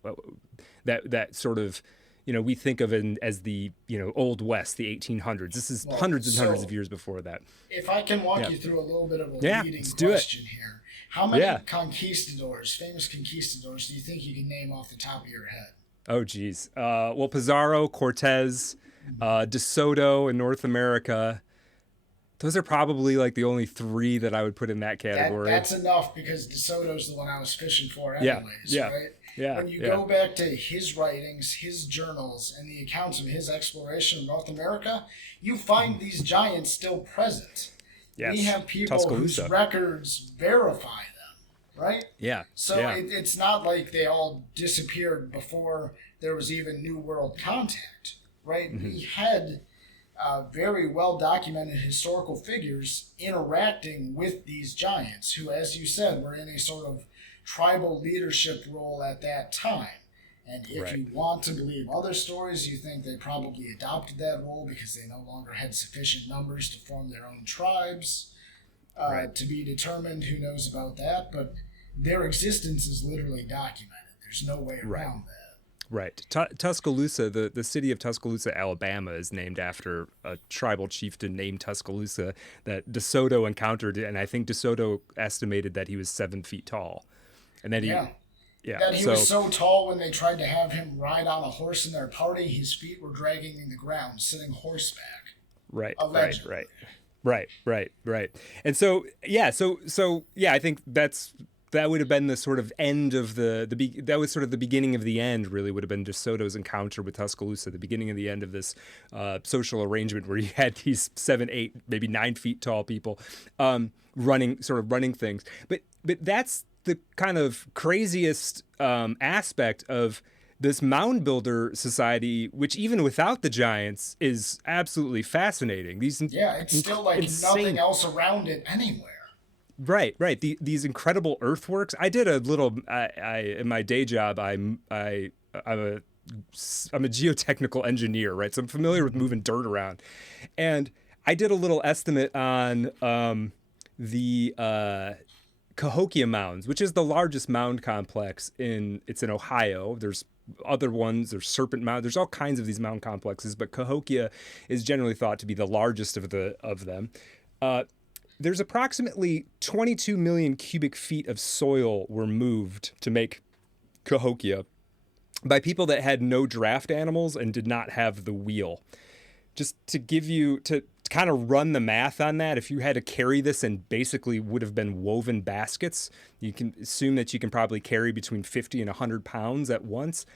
that sort of, we think of it as the, Old West, the 1800s. This is hundreds and hundreds of years before that. If I can walk you through a little bit of a leading let's question here. How many conquistadors, famous conquistadors, do you think you can name off the top of your head? Oh, geez. Well, Pizarro, Cortez, De Soto in North America. Those are probably like the only three that I would put in that category. That's enough, because De Soto's the one I was fishing for anyways, right? Yeah. When you go back to his writings, his journals, and the accounts of his exploration of North America, you find these giants still present. Yes. We have people whose records verify them, right? Yeah. So it's not like they all disappeared before there was even New World contact, right? Mm-hmm. We had very well documented historical figures interacting with these giants who, as you said, were in a sort of tribal leadership role at that time. And if you want to believe other stories, you think they probably adopted that role because they no longer had sufficient numbers to form their own tribes. To be determined, who knows about that, but their existence is literally documented. There's no way around that. Right. Tuscaloosa, the city of Tuscaloosa, Alabama, is named after a tribal chieftain named Tuscaloosa that De Soto encountered, and I think De Soto estimated that he was 7 feet tall. And then that he was so tall when they tried to have him ride on a horse in their party, his feet were dragging in the ground, sitting horseback. Right. Allegedly. Right. And so I think that would have been the sort of end of that was sort of the beginning of the end, really, would have been De Soto's encounter with Tuscaloosa, the beginning of the end of this social arrangement where you had these 7, 8, maybe 9 feet tall people running things. But that's the kind of craziest aspect of this mound builder society, which even without the giants is absolutely fascinating. It's still like nothing else around it anywhere. Right. These incredible earthworks. I did a little. In my day job, I'm a geotechnical engineer, right? So I'm familiar with moving dirt around, and I did a little estimate on the Cahokia Mounds, which is the largest mound complex it's in Ohio. There's other ones. There's Serpent Mound. There's all kinds of these mound complexes, but Cahokia is generally thought to be the largest of them. There's approximately 22 million cubic feet of soil were moved to make Cahokia by people that had no draft animals and did not have the wheel. Just to give you, to kind of run the math on that, if you had to carry this and basically would have been woven baskets, you can assume that you can probably carry between 50 and 100 pounds at once.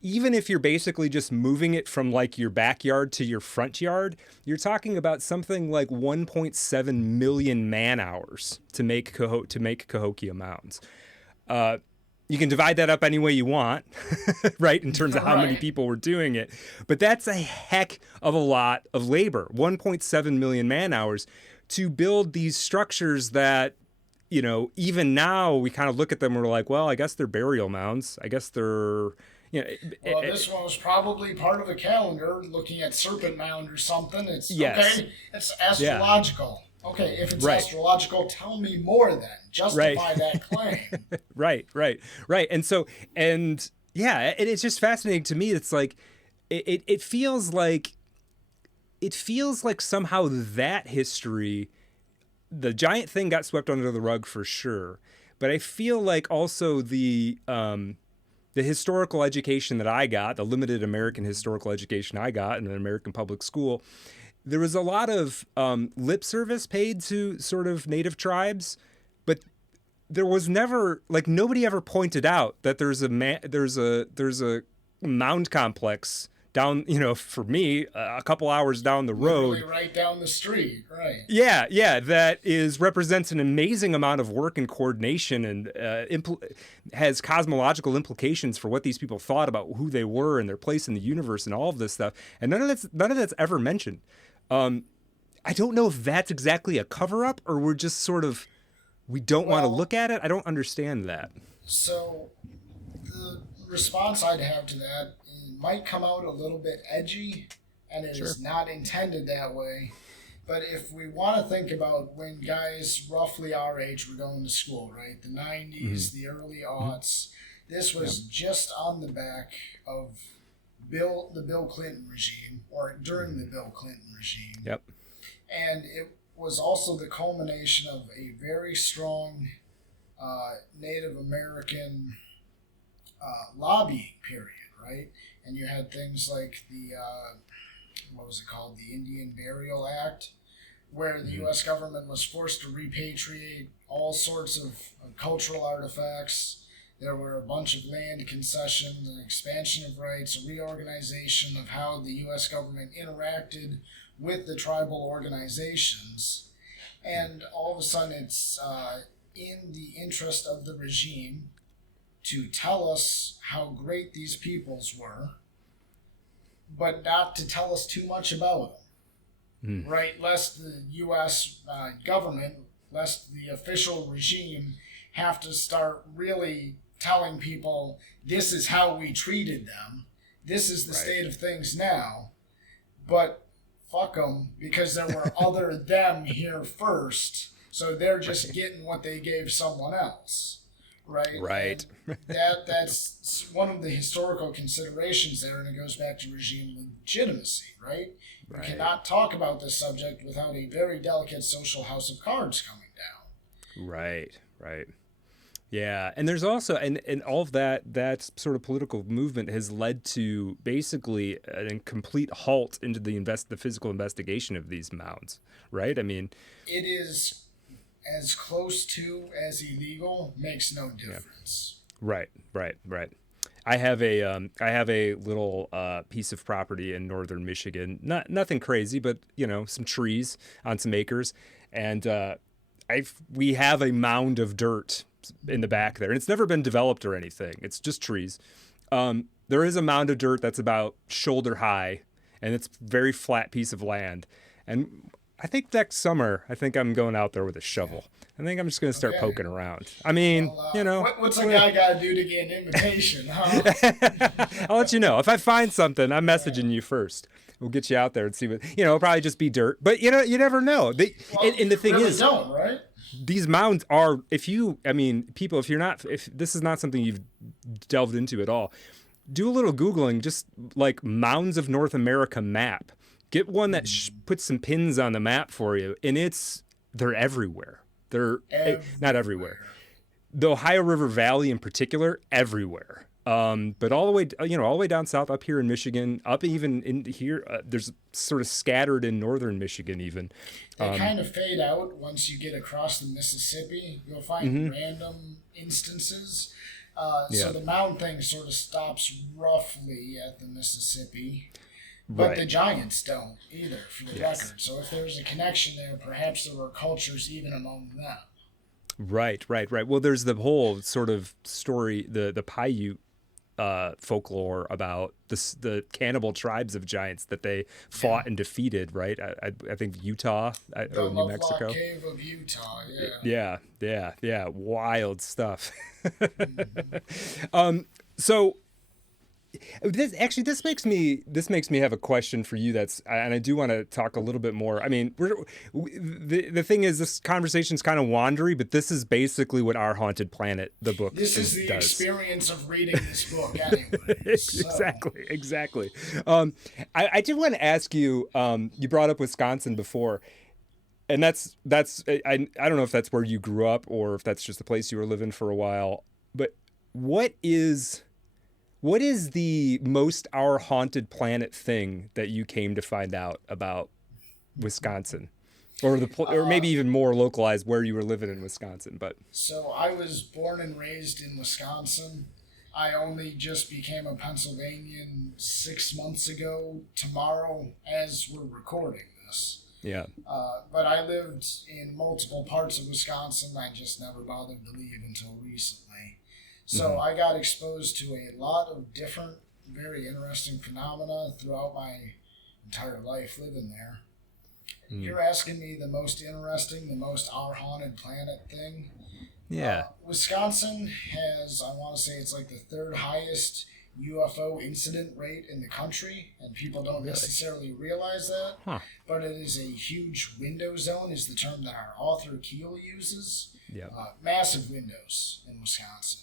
Even if you're basically just moving it from like your backyard to your front yard, you're talking about something like 1.7 million man hours to make Cahokia Mounds. You can divide that up any way you want, right, in terms of how many people were doing it. But that's a heck of a lot of labor, 1.7 million man hours, to build these structures that, even now we kind of look at them and we're like, well, I guess they're burial mounds. I guess they're... this one was probably part of a calendar, looking at Serpent Mound or something. It's okay. It's astrological. Yeah. Okay, if it's astrological, tell me more then. Justify that claim. Right. And it's just fascinating to me. It's like it feels like somehow that history, the giant thing, got swept under the rug for sure. But I feel like also the historical education that I got, the limited American historical education I got in an American public school, there was a lot of lip service paid to sort of native tribes, but there was never, like, nobody ever pointed out that there's a mound complex down, for me, a couple hours down the road. Literally right down the street, right? Yeah, that represents an amazing amount of work and coordination, and has cosmological implications for what these people thought about who they were and their place in the universe and all of this stuff. And none of that's ever mentioned. I don't know if that's exactly a cover-up or we're just sort of, we don't want to look at it. I don't understand that. So the response I'd have to that might come out a little bit edgy, and it is not intended that way. But if we want to think about when guys roughly our age were going to school, right? The 90s, the early aughts, this was just on the back of the Bill Clinton regime, or during the Bill Clinton regime. Yep. And it was also the culmination of a very strong Native American lobbying period, right? And you had things like the, what was it called? The Indian Burial Act, where the U.S. government was forced to repatriate all sorts of cultural artifacts. There were a bunch of land concessions, an expansion of rights, a reorganization of how the U.S. government interacted with the tribal organizations. And all of a sudden it's in the interest of the regime to tell us how great these peoples were, but not to tell us too much about them, right? Lest the U.S. Government, lest the official regime have to start really telling people, this is how we treated them, this is the state of things now, but fuck them, because there were other them here first, so they're just getting what they gave someone else. Right. That's one of the historical considerations there, and it goes back to regime legitimacy, right? You cannot talk about this subject without a very delicate social house of cards coming down. Right. Yeah, and there's also, and all of that sort of political movement has led to basically a complete halt into the physical investigation of these mounds, right? I mean, it is as close to as illegal, makes no difference. Yeah. Right. I have a little piece of property in northern Michigan. Nothing crazy, but some trees on some acres, and we have a mound of dirt in the back there, and it's never been developed or anything. It's just trees. There is a mound of dirt that's about shoulder high, and it's a very flat piece of land. And I think next summer, I'm going out there with a shovel. I think I'm just going to start poking around. I mean, what's a guy got to do to get an invitation, huh? I'll let you know. If I find something, I'm messaging you first. We'll get you out there and see what, it'll probably just be dirt. But, you never know. And the thing really is, don't, right? These mounds are, people, if this is not something you've delved into at all, do a little Googling, just like mounds of North America map. Get one that puts some pins on the map for you, and they're everywhere. They're not everywhere. The Ohio River Valley in particular, everywhere. But all the way down south, up here in Michigan, up even in here, there's sort of scattered in northern Michigan even. They kind of fade out once you get across the Mississippi. You'll find random instances. So the mound thing sort of stops roughly at the Mississippi. But the Giants don't either, for the record. So if there's a connection there, perhaps there were cultures even among them. Right. Well, there's the whole sort of story, the Paiute folklore about the cannibal tribes of giants that they fought and defeated, right? I think Utah or New Mexico. The Cave of Utah, Yeah. Wild stuff. So this makes me have a question for you. And I do want to talk a little bit more. I mean, the thing is, this conversation's kind of wandery, but this is basically what Our Haunted Planet, the book, This is the experience of reading this book, anyway. Exactly. I did want to ask you. You brought up Wisconsin before, and that's I don't know if that's where you grew up or if that's just the place you were living for a while. But what is the most Our Haunted Planet thing that you came to find out about Wisconsin? Or maybe even more localized where you were living in Wisconsin. But so I was born and raised in Wisconsin. I only just became a Pennsylvanian 6 months ago, tomorrow, as we're recording this. Yeah. But I lived in multiple parts of Wisconsin. I just never bothered to leave until recently. So I got exposed to a lot of different, very interesting phenomena throughout my entire life living there. You're asking me the most interesting, the most our haunted planet thing. Yeah. Wisconsin has, I want to say it's like the third highest UFO incident rate in the country, and people don't necessarily realize that. But it is a huge window zone, is the term that our author Keel uses. Yeah. Massive windows in Wisconsin.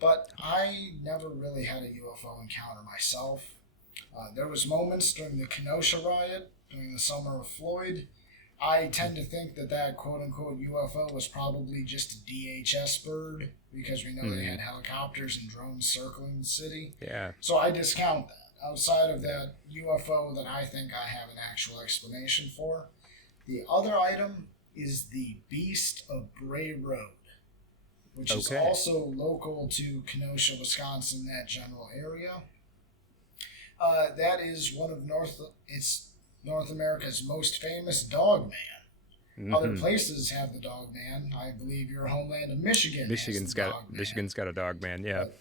But I never really had a UFO encounter myself. There was moments during the Kenosha riot, during the summer of Floyd. I tend to think that quote-unquote UFO was probably just a DHS bird, because we know they had helicopters and drones circling the city. Yeah. So I discount that. Outside of that UFO that I think I have an actual explanation for, the other item is the Beast of Bray Road, which is also local to Kenosha, Wisconsin, that general area. That is one of North America's most famous dog man. Other places have the dog man. I believe your homeland of Michigan. Michigan's got a dog man. Yeah. But,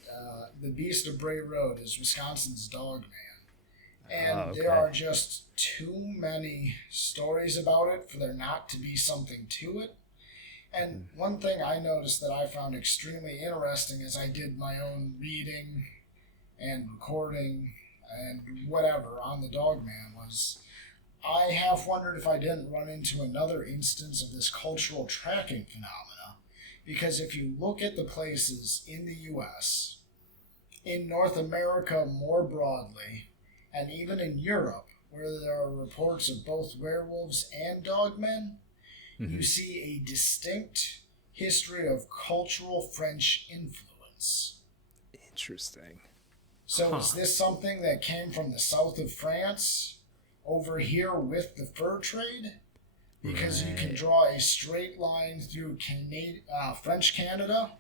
the Beast of Bray Road is Wisconsin's dog man, and there are just too many stories about it for there not to be something to it. And one thing I noticed that I found extremely interesting as I did my own reading and recording and whatever on the Dogman was, I half wondered if I didn't run into another instance of this cultural tracking phenomena. Because if you look at the places in the U.S., in North America more broadly, and even in Europe, where there are reports of both werewolves and dogmen, you see a distinct history of cultural French influence. Interesting. So is this something that came from the south of France over here with the fur trade? Because you can draw a straight line through French Canada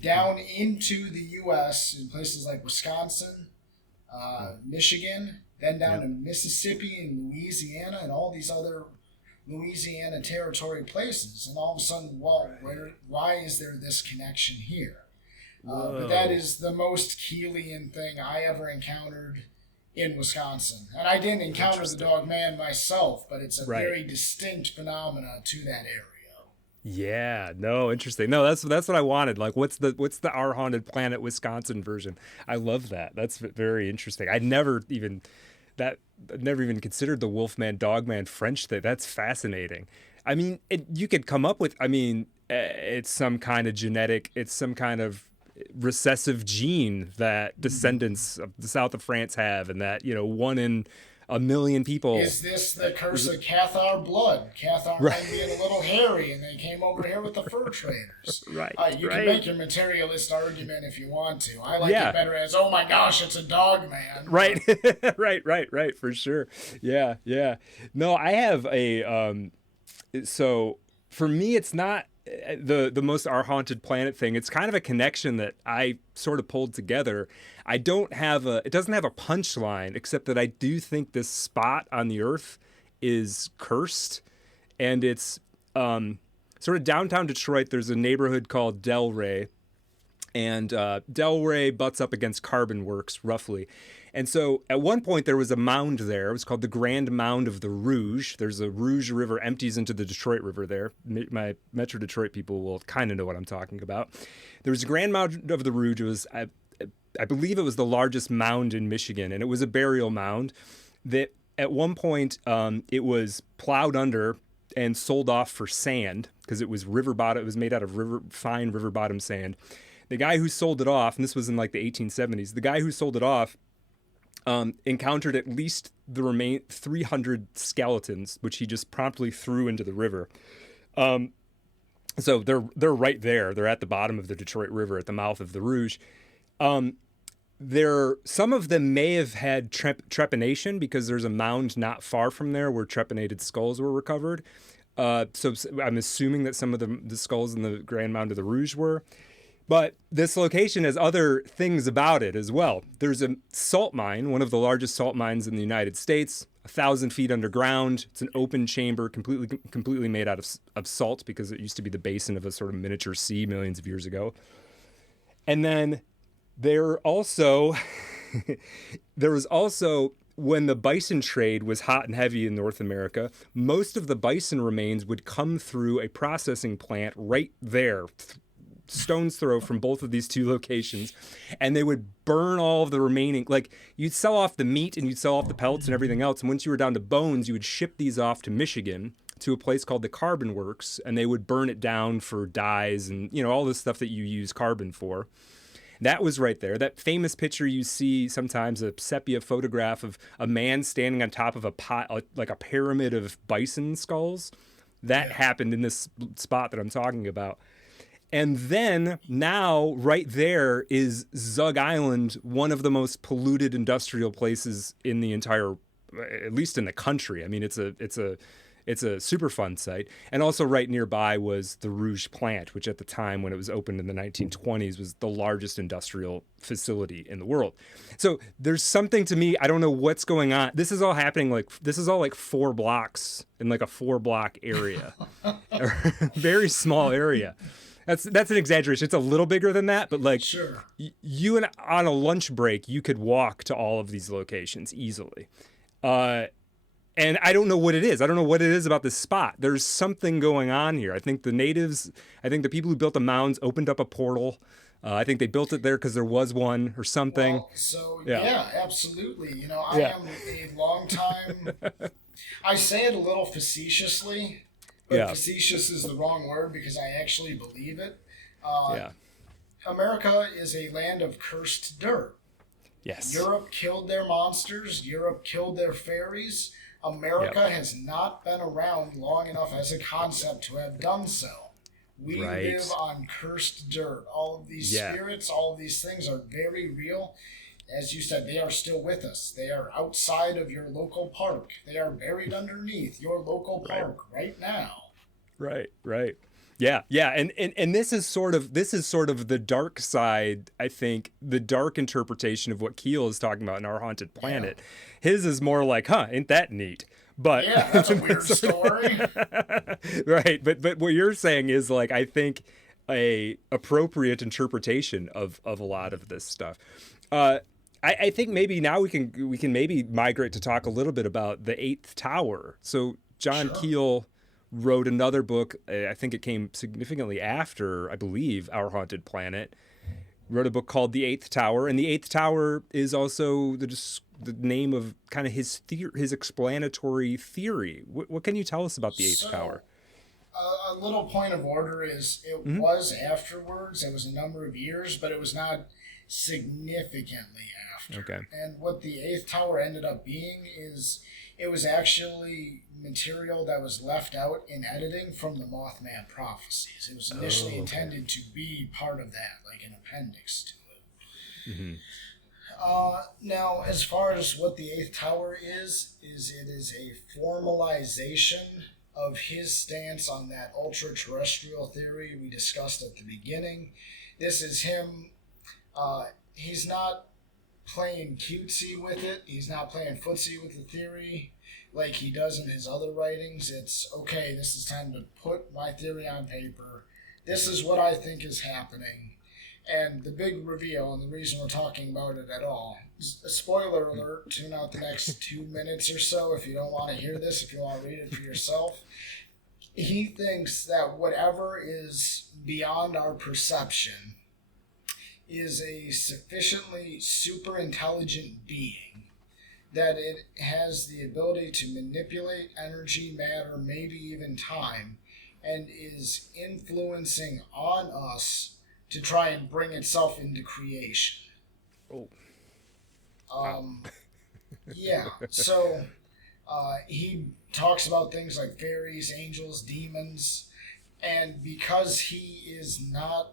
down into the U.S. in places like Wisconsin, Michigan, then down to Mississippi and Louisiana and all these other Louisiana territory places, and all of a sudden, why is there this connection here? But that is the most Keelian thing I ever encountered in Wisconsin. And I didn't encounter the dog man myself, but it's a very distinct phenomena to that area. Yeah, no, interesting. No, that's what I wanted. Like, what's the Our Haunted Planet Wisconsin version? I love that. That's very interesting. I'd never even considered the Wolfman Dogman French thing. That's fascinating. I mean, you could come up with. I mean, it's some kind of genetic. It's some kind of recessive gene that descendants of the south of France have, and that 1 in a million people. Is this the curse of Cathar blood? Cathar being a little hairy, and they came over here with the fur traders. You can make your materialist argument if you want to. I like it better as, oh my gosh, it's a dog man. Right, right, for sure. Yeah. No, I have a. So for me, it's not the most Our Haunted Planet thing. It's kind of a connection that I sort of pulled together. It doesn't have a punchline, except that I do think this spot on the earth is cursed, and it's sort of downtown Detroit. There's a neighborhood called Delray, and Delray butts up against Carbon Works roughly. And so at one point there was a mound there. It was called the Grand Mound of the Rouge. There's a Rouge River empties into the Detroit River there. My Metro Detroit people will kind of know what I'm talking about. There was a Grand Mound of the Rouge. It was, I believe it was the largest mound in Michigan, and it was a burial mound that at one point it was plowed under and sold off for sand because it was river bottom. It was made out of fine river bottom sand. The guy who sold it off, and this was in like the 1870s, the guy who sold it off encountered at least the 300 skeletons, which he just promptly threw into the river. So they're right there. They're at the bottom of the Detroit River at the mouth of the Rouge. Some of them may have had trepanation because there's a mound not far from there where trepanated skulls were recovered. So I'm assuming that some of the skulls in the Grand Mound of the Rouge were. But this location has other things about it as well. There's a salt mine, one of the largest salt mines in the United States, 1,000 feet underground. It's an open chamber, completely made out of salt because it used to be the basin of a sort of miniature sea millions of years ago. And then there also there was also when the bison trade was hot and heavy in North America, most of the bison remains would come through a processing plant right there, stone's throw from both of these two locations, and they would burn all of the remaining, like you'd sell off the meat and you'd sell off the pelts and everything else, and once you were down to bones, you would ship these off to Michigan to a place called the Carbon Works, and they would burn it down for dyes and, you know, all this stuff that you use carbon for. That was right there. That famous picture you see sometimes, a sepia photograph of a man standing on top of a pot, like a pyramid of bison skulls. That happened in this spot that I'm talking about. And then now right there is Zug Island, one of the most polluted industrial places in the entire, at least in the country. I mean, it's a Superfund site. And also right nearby was the Rouge plant, which at the time when it was opened in the 1920s was the largest industrial facility in the world. So there's something to me, I don't know what's going on. This is all happening this is all like 4 blocks in like a 4-block area. Very small area. That's an exaggeration. It's a little bigger than that, but like Sure. You and on a lunch break, you could walk to all of these locations easily. And I don't know what it is. I don't know what it is about this spot. There's something going on here. I think the people who built the mounds opened up a portal. I think they built it there because there was one or something. Well, so, yeah, absolutely. You know, I am a long time, I say it a little facetiously, but facetious is the wrong word because I actually believe it. America is a land of cursed dirt. Yes. Europe killed their monsters. Europe killed their fairies. America has not been around long enough as a concept to have done so. We live on cursed dirt. All of these spirits, all of these things are very real. As you said, they are still with us. They are outside of your local park. They are buried underneath your local park right now. Right. Yeah. And this is sort of the dark side, I think, the dark interpretation of what Keel is talking about in Our Haunted Planet. Yeah. His is more like, ain't that neat? But yeah, that's a weird story. Right. But what you're saying is like, I think a appropriate interpretation of a lot of this stuff. I think maybe now we can maybe migrate to talk a little bit about the Eighth Tower. So John Keel wrote another book. I think it came significantly after, I believe, Our Haunted Planet. Wrote a book called The Eighth Tower, and The Eighth Tower is also the name of kind of his explanatory theory. What can you tell us about The Eighth Tower? A little point of order is it was afterwards. It was a number of years, but it was not significantly after. Okay. And what The Eighth Tower ended up being is it was actually material that was left out in editing from the Mothman prophecies. It was initially intended to be part of that, like an appendix to it. Mm-hmm. Now, as far as what the Eighth Tower is it is a formalization of his stance on that ultra-terrestrial theory we discussed at the beginning. This is him. He's not playing cutesy with it. He's not playing footsie with the theory like he does in his other writings. It's, okay, this is time to put my theory on paper. This is what I think is happening. And the big reveal, and the reason we're talking about it at all, is a spoiler alert, tune out the next 2 minutes or so if you don't want to hear this, if you want to read it for yourself. He thinks that whatever is beyond our perception is a sufficiently super intelligent being that it has the ability to manipulate energy, matter, maybe even time, and is influencing on us to try and bring itself into creation. Oh. Yeah, so he talks about things like fairies, angels, demons, and because he is not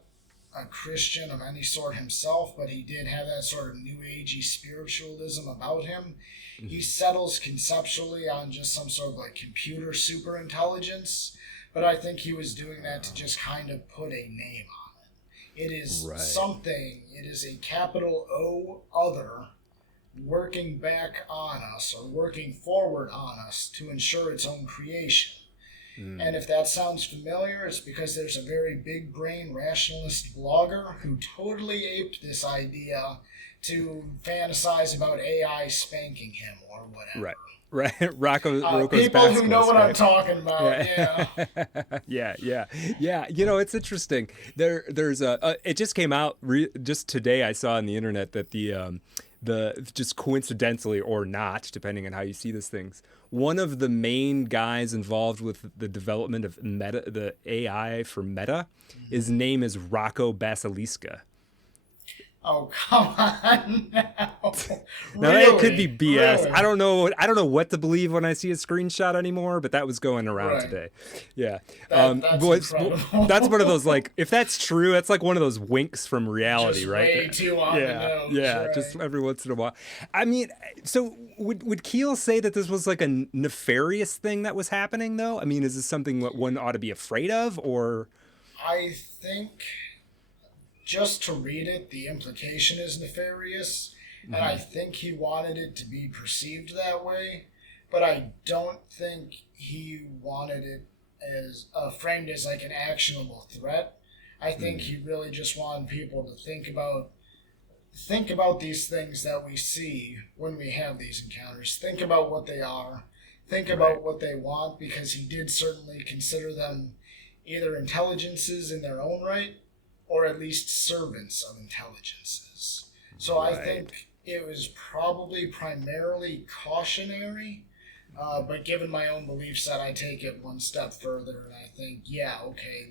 a Christian of any sort himself, but he did have that sort of new agey spiritualism about him. He settles conceptually on just some sort of like computer super intelligence, but I think he was doing that to just kind of put a name on it. It is Right. something, it is a capital O other working back on us or working forward on us to ensure its own creation. And if that sounds familiar, it's because there's a very big brain rationalist blogger who totally aped this idea to fantasize about AI spanking him or whatever. Right. Rocco's People Bath who know Squares, what right? I'm talking about, yeah. Yeah. You know, it's interesting. There's it just came out just today. I saw on the internet that the just coincidentally or not, depending on how you see these things, one of the main guys involved with the development of the AI for Meta, his name is Rocco Basiliska. Oh, come on now. Now Really? it could be BS. Really? I don't know what to believe when I see a screenshot anymore, but that was going around Right. today. Yeah. That's incredible. That's one of those, like, if that's true, that's like one of those winks from reality, Just right? way too on the nose, right. Just every once in a while. I mean, so would Keel say that this was like a nefarious thing that was happening, though? I mean, is this something that one ought to be afraid of, or? I think just to read it, the implication is nefarious, and I think he wanted it to be perceived that way, but I don't think he wanted it as framed as like an actionable threat. I think he really just wanted people to think about these things that we see when we have these encounters. Think about what they are. Think about what they want, because he did certainly consider them either intelligences in their own right, or at least servants of intelligences. So I think it was probably primarily cautionary, but given my own belief set, I take it one step further, and I think, yeah, okay,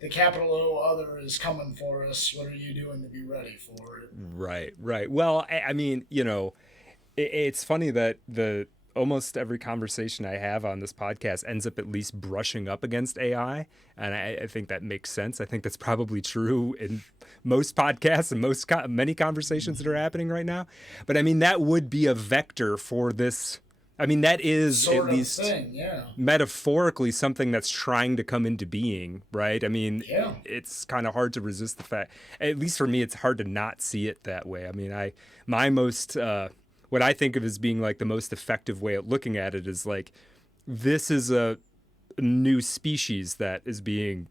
the capital O other is coming for us. What are you doing to be ready for it? Right. Well, I mean, you know, it's funny that almost every conversation I have on this podcast ends up at least brushing up against AI. And I think that makes sense. I think that's probably true in most podcasts and many conversations that are happening right now. But I mean, that would be a vector for this. I mean, that is Sort at of least thing, yeah. metaphorically something that's trying to come into being, right? I mean, Yeah. it's kind of hard to resist the fact, at least for me, it's hard to not see it that way. I mean, my most, what I think of as being like the most effective way of looking at it is like, this is a new species that is being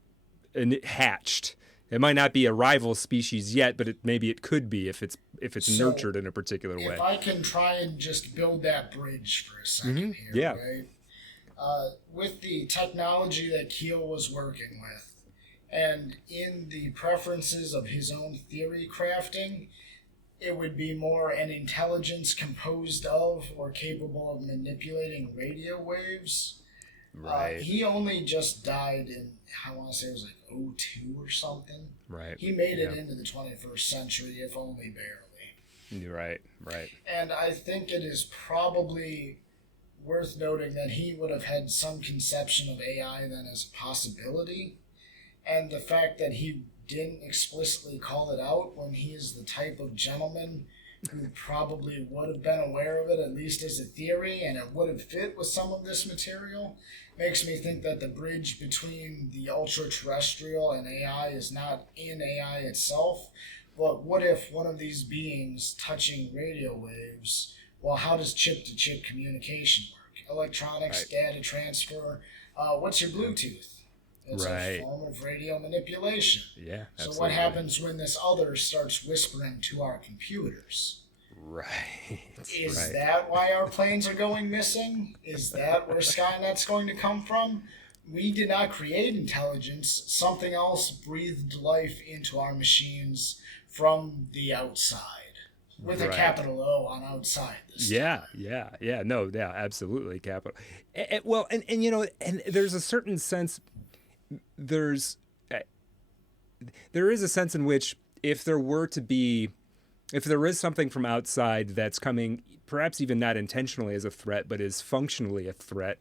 hatched. It might not be a rival species yet, but maybe it could be if it's So, nurtured in a particular way. If I can try and just build that bridge for a second here, Yeah. right? With the technology that Keel was working with, and in the preferences of his own theory crafting, it would be more an intelligence composed of or capable of manipulating radio waves. Right. He only just died in, I want to say it was like 2002 or something. Right. He made it into the 21st century, if only barely. Right. And I think it is probably worth noting that he would have had some conception of AI then as a possibility. And the fact that he didn't explicitly call it out when he is the type of gentleman who probably would have been aware of it, at least as a theory, and it would have fit with some of this material, makes me think that the bridge between the ultra-terrestrial and AI is not in AI itself, but what if one of these beings touching radio waves, well, how does chip-to-chip communication work? Electronics, data transfer, what's your Bluetooth? It's a form of radio manipulation. Yeah, So absolutely. what happens when this other starts whispering to our computers? Right. Is that why our planes are going missing? Is that where Skynet's going to come from? We did not create intelligence. Something else breathed life into our machines from the outside. With a capital O on outside this time. Yeah, absolutely, capital. Well, you know, and there's a certain sense, there is a sense in which if there is something from outside that's coming, perhaps even not intentionally as a threat, but is functionally a threat,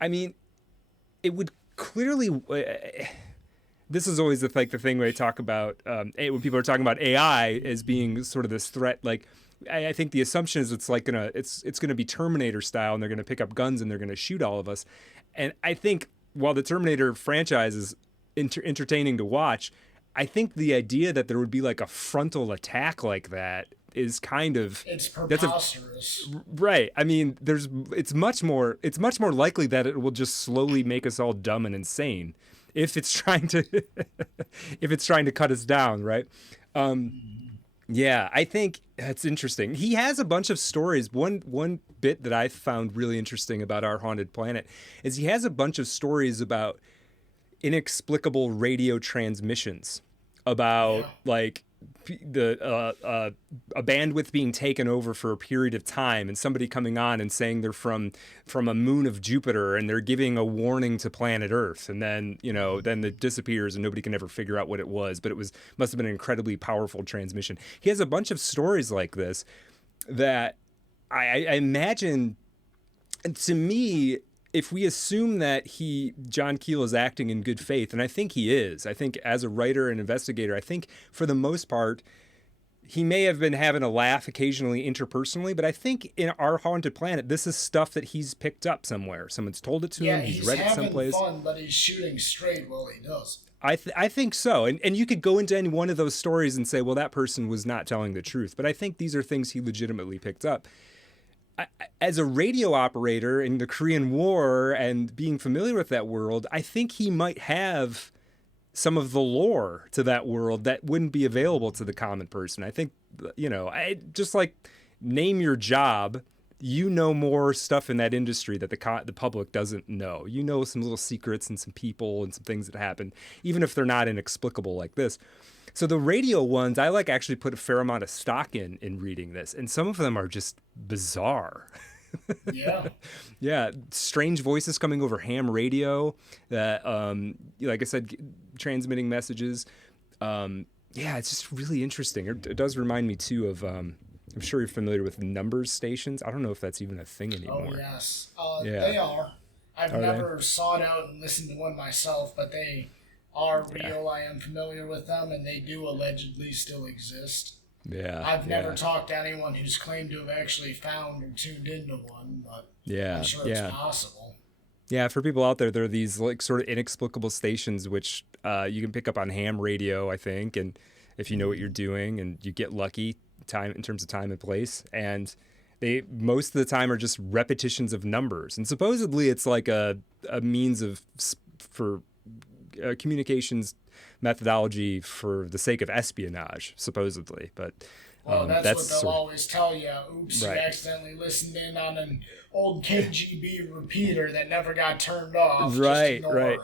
I mean, it would clearly. This is always the thing where they talk about when people are talking about AI as being sort of this threat. Like, I think the assumption is it's gonna be Terminator style, and they're gonna pick up guns and they're gonna shoot all of us. And I think while the Terminator franchise is entertaining to watch, I think the idea that there would be like a frontal attack like that is kind of It's preposterous. right. I mean, it's much more likely that it will just slowly make us all dumb and insane if it's trying to if it's trying to cut us down, right? Yeah, I think that's interesting. He has a bunch of stories. One bit that I found really interesting about Our Haunted Planet is he has a bunch of stories about inexplicable radio transmissions, about like a bandwidth being taken over for a period of time, and somebody coming on and saying they're from a moon of Jupiter, and they're giving a warning to planet Earth, and then then it disappears and nobody can ever figure out what it was, but must have been an incredibly powerful transmission. He has a bunch of stories like this that I imagine, to me, if we assume that John Keel is acting in good faith, and I think he is, I think as a writer and investigator, I think for the most part, he may have been having a laugh occasionally interpersonally, but I think in Our Haunted Planet, this is stuff that he's picked up somewhere. Someone's told it to him. He's read it someplace. He's having fun, but he's shooting straight while he does. I think so. And you could go into any one of those stories and say, well, that person was not telling the truth. But I think these are things he legitimately picked up. As a radio operator in the Korean War and being familiar with that world, I think he might have some of the lore to that world that wouldn't be available to the common person. I think, I just like name your job. You know more stuff in that industry that the public doesn't know. You know some little secrets and some people and some things that happen, even if they're not inexplicable like this. So the radio ones, I actually put a fair amount of stock in reading this, and some of them are just bizarre. Yeah. Yeah, strange voices coming over ham radio that, like I said, transmitting messages. Yeah, it's just really interesting. It does remind me too of, I'm sure you're familiar with numbers stations. I don't know if that's even a thing anymore. Oh yes, they are. I've never sought out and listened to one myself, but they are real. Yeah. I am familiar with them, and they do allegedly still exist. Yeah. I've never talked to anyone who's claimed to have actually found or tuned into one, but I'm sure it's possible. Yeah, for people out there, there are these sort of inexplicable stations which you can pick up on ham radio, I think, and if you know what you're doing and you get lucky in terms of time and place, and they most of the time are just repetitions of numbers, and supposedly it's like a means for communications methodology for the sake of espionage, supposedly. But that's what they'll always tell you. Oops, you accidentally listened in on an old KGB repeater that never got turned off. Right. It.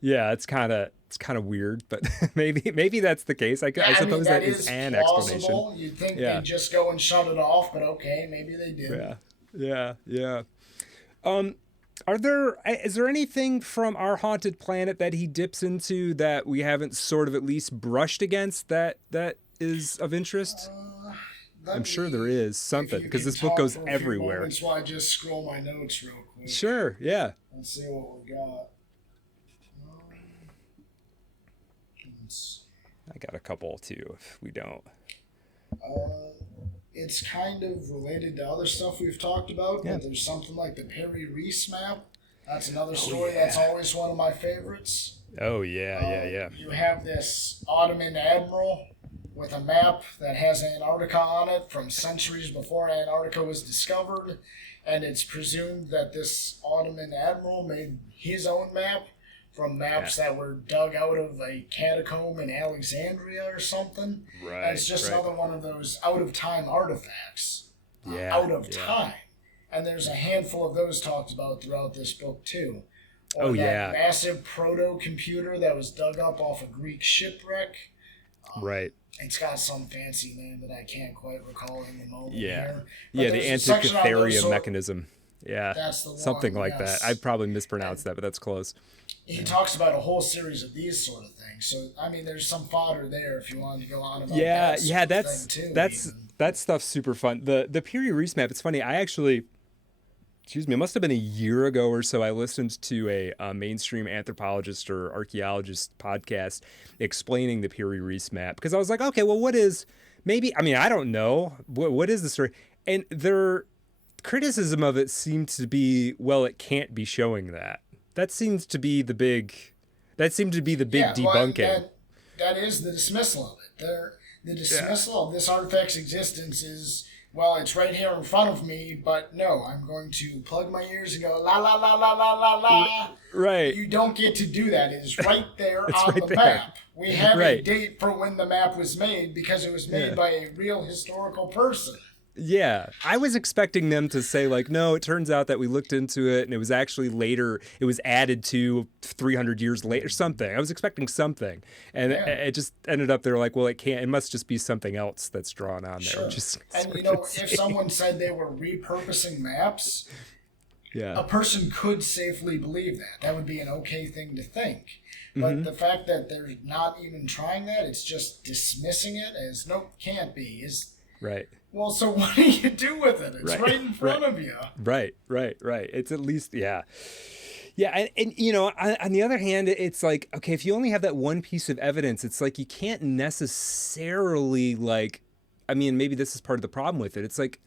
Yeah, it's kind of weird, but maybe that's the case. I suppose that is an plausible. Explanation. You'd think they'd just go and shut it off, but okay, maybe they did. Yeah. Is there anything from Our Haunted Planet that he dips into that we haven't sort of at least brushed against that is of interest? I'm sure there is something, because this book goes everywhere. That's why I just scroll my notes real quick. Sure, yeah. Let's see what we got. I got a couple too, if we don't. It's kind of related to other stuff we've talked about, but there's something like the Perry Reese map. That's another story that's always one of my favorites. Oh, yeah. You have this Ottoman admiral with a map that has Antarctica on it from centuries before Antarctica was discovered, and it's presumed that this Ottoman admiral made his own map from maps that were dug out of a catacomb in Alexandria or something. Right. And it's just another one of those out-of-time artifacts. Out of time. And there's a handful of those talked about throughout this book, too. Or that massive proto-computer that was dug up off a Greek shipwreck. Right. It's got some fancy name that I can't quite recall in the moment here. But the Antikythera mechanism. Yeah, that's the one, something like that. I probably mispronounced that, but that's close. He talks about a whole series of these sort of things. So, I mean, there's some fodder there if you wanted to go on about that stuff's super fun. The Perry Reese map, it's funny. I actually, it must have been a year ago or so, I listened to a mainstream anthropologist or archaeologist podcast explaining the Perry Reese map, because I was like, okay, well, I don't know. What is the story? And their criticism of it seemed to be, well, it can't be showing that. That seemed to be the big debunking. that is the dismissal of it. The dismissal of this artifact's existence is, well, it's right here in front of me, but no, I'm going to plug my ears and go, la, la, la, la, la, la, la. Right. You don't get to do that. It is right there It's on right the there. map. We have Right. a date for when the map was made because it was made by a real historical person. Yeah, I was expecting them to say like, no, it turns out that we looked into it and it was actually later, it was added to 300 years later, something. I was expecting something. And it just ended up, they're like, well, it must just be something else that's drawn on there. Sure. Which is And you know, if someone said they were repurposing maps, yeah, a person could safely believe that. That would be an okay thing to think. But the fact that they're not even trying that, it's just dismissing it as, nope, can't be, is... right. Well, so what do you do with it? It's right in front of you. Right. It's at least, yeah. Yeah, and you know, on the other hand, it's like, okay, if you only have that one piece of evidence, it's like you can't necessarily, like, I mean, maybe this is part of the problem with it. It's like,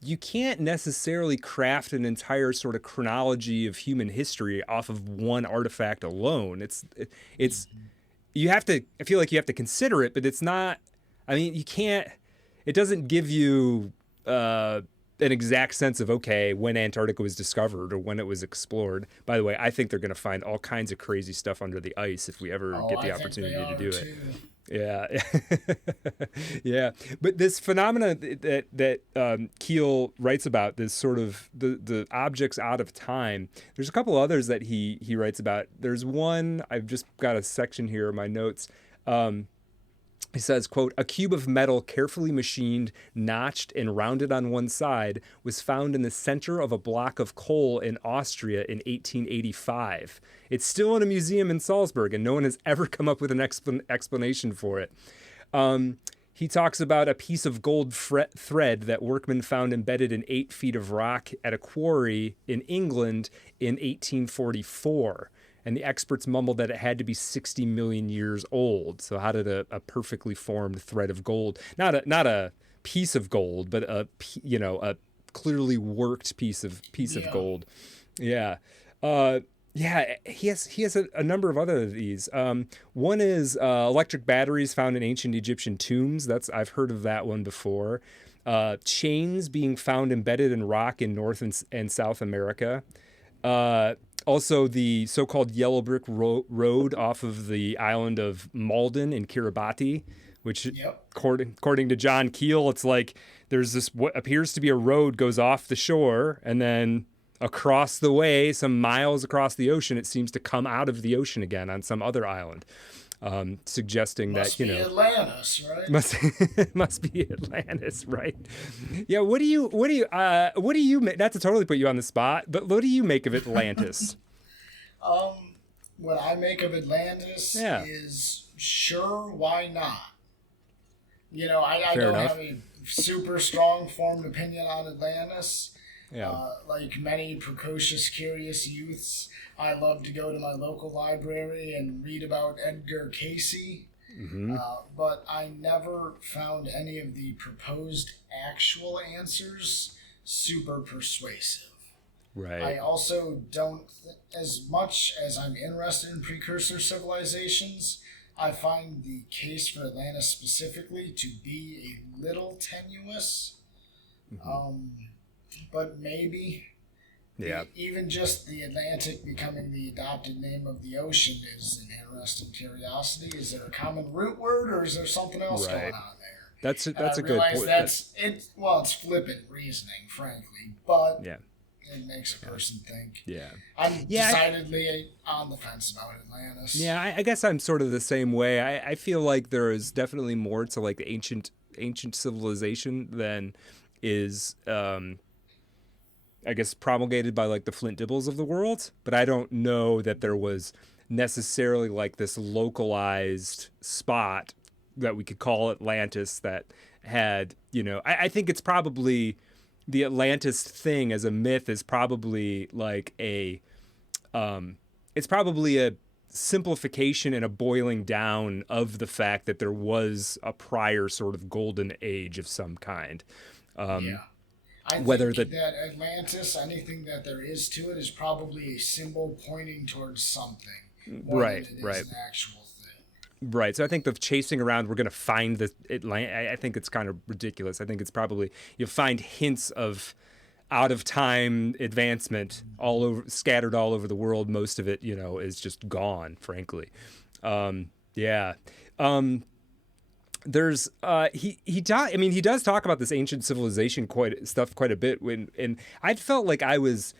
you can't necessarily craft an entire sort of chronology of human history off of one artifact alone. It's you have to, I feel like you have to consider it, but it's not, I mean, you can't, it doesn't give you an exact sense of, okay, when Antarctica was discovered or when it was explored. By the way, I think they're going to find all kinds of crazy stuff under the ice if we ever get the opportunity to do it. Yeah. Yeah. But this phenomena that Keel writes about, this sort of the objects out of time, there's a couple others that he writes about. There's one, I've just got a section here in my notes. He says, quote, a cube of metal carefully machined, notched, and rounded on one side was found in the center of a block of coal in Austria in 1885. It's still in a museum in Salzburg, and no one has ever come up with an explanation for it. He talks about a piece of gold thread that workmen found embedded in 8 feet of rock at a quarry in England in 1844. And the experts mumbled that it had to be 60 million years old. So how did a perfectly formed thread of gold, not a piece of gold, but a clearly worked piece of gold. Yeah. He has a number of other of these. One is electric batteries found in ancient Egyptian tombs. I've heard of that one before. Chains being found embedded in rock in North and South America. Also, the so-called yellow brick road off of the island of Malden in Kiribati, which, according to John Keel, it's like there's this what appears to be a road goes off the shore, and then across the way, some miles across the ocean, it seems to come out of the ocean again on some other island, suggesting must that be Atlantis, right? Must be Atlantis, right? Yeah. What do you make? Not to totally put you on the spot, but what do you make of Atlantis? What I make of Atlantis is sure, why not? You know, I don't have a super strong formed opinion on Atlantis. Yeah. Like many precocious, curious youths, I love to go to my local library and read about Edgar Casey. Mm-hmm. But I never found any of the proposed actual answers super persuasive. Right. I also don't, as much as I'm interested in precursor civilizations, I find the case for Atlantis specifically to be a little tenuous. Mm-hmm. But maybe even just the Atlantic becoming the adopted name of the ocean is an interesting curiosity. Is there a common root word, or is there something else going on there? That's a good point. It's flippant reasoning, frankly, but it makes a person think. Yeah. I'm decidedly on the fence about Atlantis. Yeah, I guess I'm sort of the same way. I feel like there is definitely more to like the ancient civilization than is I guess promulgated by like the Flint Dibbles of the world, but I don't know that there was necessarily like this localized spot that we could call Atlantis that had, I think it's probably the Atlantis thing as a myth is probably like it's probably a simplification and a boiling down of the fact that there was a prior sort of golden age of some kind. I think that Atlantis, anything that there is to it, is probably a symbol pointing towards something. More than it is an actual thing. Right. So I think the chasing around, we're going to find the I think it's kind of ridiculous. I think it's probably, you'll find hints of out of time advancement all over, scattered all over the world. Most of it, is just gone, frankly. Yeah. There's he does talk about this ancient civilization quite a bit and I felt like I was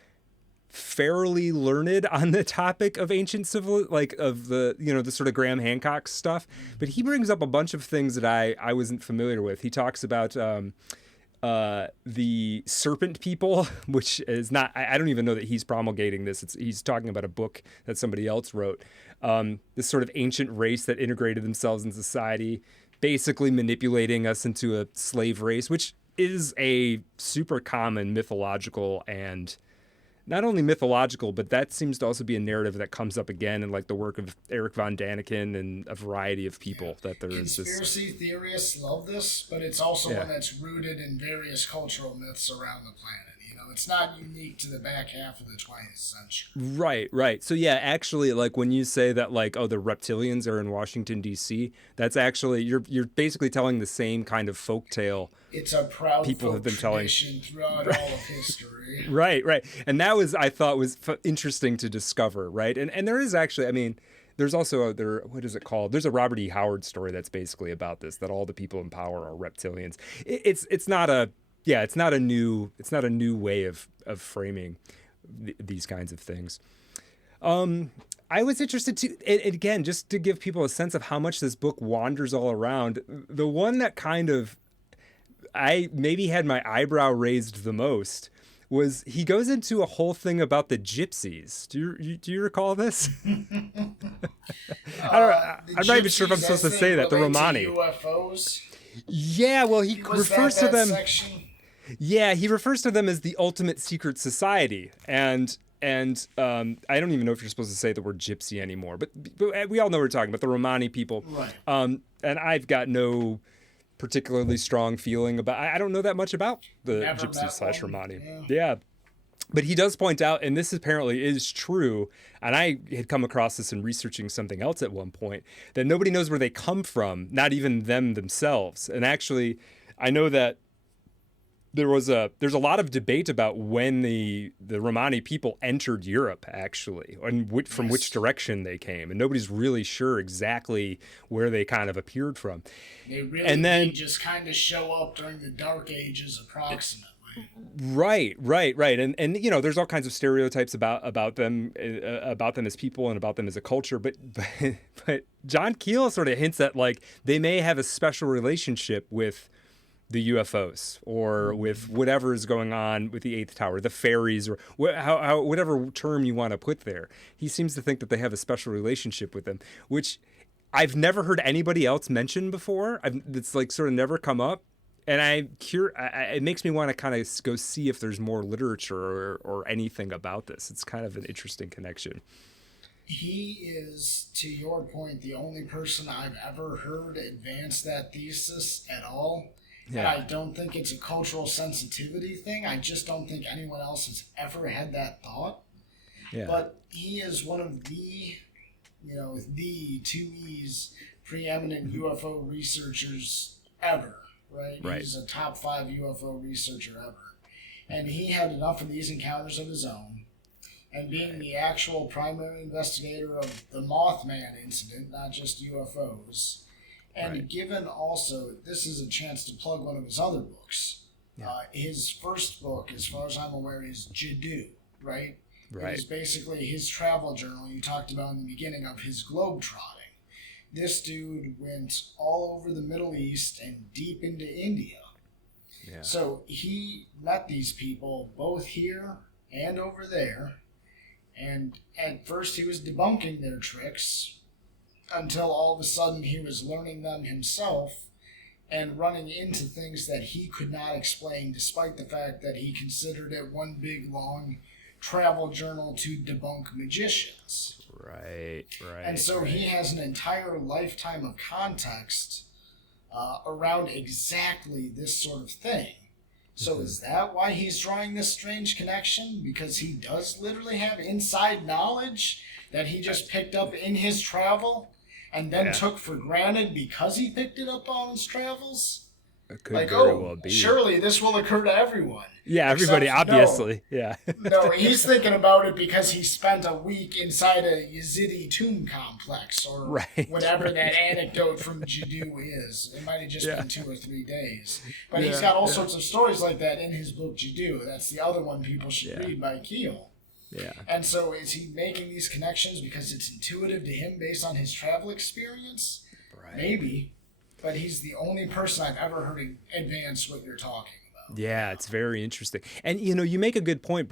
fairly learned on the topic of ancient civil, like of the sort of Graham Hancock stuff, but he brings up a bunch of things that I wasn't familiar with. He talks about the serpent people, which is not, I don't even know that he's promulgating this. He's talking about a book that somebody else wrote. This sort of ancient race that integrated themselves in society, basically manipulating us into a slave race, which is a super common mythological, and not only mythological, but that seems to also be a narrative that comes up again in like the work of Eric von Daniken and a variety of people. That there is this conspiracy theorists love this, but it's also one that's rooted in various cultural myths around the planet. It's not unique to the back half of the 20th century. Right. So yeah, actually, like when you say that, like, oh, the reptilians are in Washington D.C., that's actually you're basically telling the same kind of folktale. It's a proud people have been tradition throughout all of history. Right, and that was, I thought, was interesting to discover. Right, and there is actually, I mean, there's also what is it called? There's a Robert E. Howard story that's basically about this, that all the people in power are reptilians. It's not a new way of framing these kinds of things. I was interested to, and again, just to give people a sense of how much this book wanders all around. The one that kind of I maybe had my eyebrow raised the most was he goes into a whole thing about the gypsies. Do you recall this? I'm not even sure if I'm supposed to say that. The Romani. UFOs. Yeah, well, he refers to them. Section? Yeah, he refers to them as the ultimate secret society, and I don't even know if you're supposed to say the word gypsy anymore, but we all know what we're talking about, the Romani people. Right. And I've got no particularly strong feeling about. I don't know that much about the gypsy / Romani. Yeah. But he does point out, and this apparently is true, and I had come across this in researching something else at one point, that nobody knows where they come from, not even them themselves. And actually, I know that there's a lot of debate about when the Romani people entered Europe, actually, and from which direction they came, and nobody's really sure exactly where they kind of appeared from. They really just kind of show up during the Dark Ages, approximately. Right, and there's all kinds of stereotypes about them as people and about them as a culture, but John Keel sort of hints that, like, they may have a special relationship with the UFOs or with whatever is going on with the Eighth Tower, the fairies, or whatever term you want to put there. He seems to think that they have a special relationship with them, which I've never heard anybody else mention before. It's like sort of never come up. And it makes me want to kind of go see if there's more literature or anything about this. It's kind of an interesting connection. He is, to your point, the only person I've ever heard advance that thesis at all. Yeah. And I don't think it's a cultural sensitivity thing. I just don't think anyone else has ever had that thought. Yeah. But he is one of the, two E's preeminent UFO researchers ever. Right? He's a top 5 UFO researcher ever. And he had enough of these encounters of his own. And being the actual primary investigator of the Mothman incident, not just UFOs. And given also, this is a chance to plug one of his other books. Yeah. His first book, as far as I'm aware, is Jadoo, right? It is basically his travel journal you talked about in the beginning of his globetrotting. This dude went all over the Middle East and deep into India. Yeah. So he met these people both here and over there. And at first he was debunking their tricks until all of a sudden he was learning them himself and running into things that he could not explain, despite the fact that he considered it one big, long travel journal to debunk magicians. Right. And so he has an entire lifetime of context around exactly this sort of thing. So is that why he's drawing this strange connection? Because he does literally have inside knowledge that he just picked up in his travel? and then took for granted because he picked it up on his travels? It could Like, very well be. surely this will occur to everyone. Yeah, everybody, Except, obviously. Yeah. No, he's thinking about it because he spent a week inside a Yazidi tomb complex, or whatever that anecdote from Jadoo is. It might have just been 2 or 3 days. But he's got all sorts of stories like that in his book Jadoo. That's the other one people should read by Keel. Yeah. And so is he making these connections because it's intuitive to him based on his travel experience? Right. Maybe. But he's the only person I've ever heard advance what you're talking about. Yeah, it's very interesting. And, you make a good point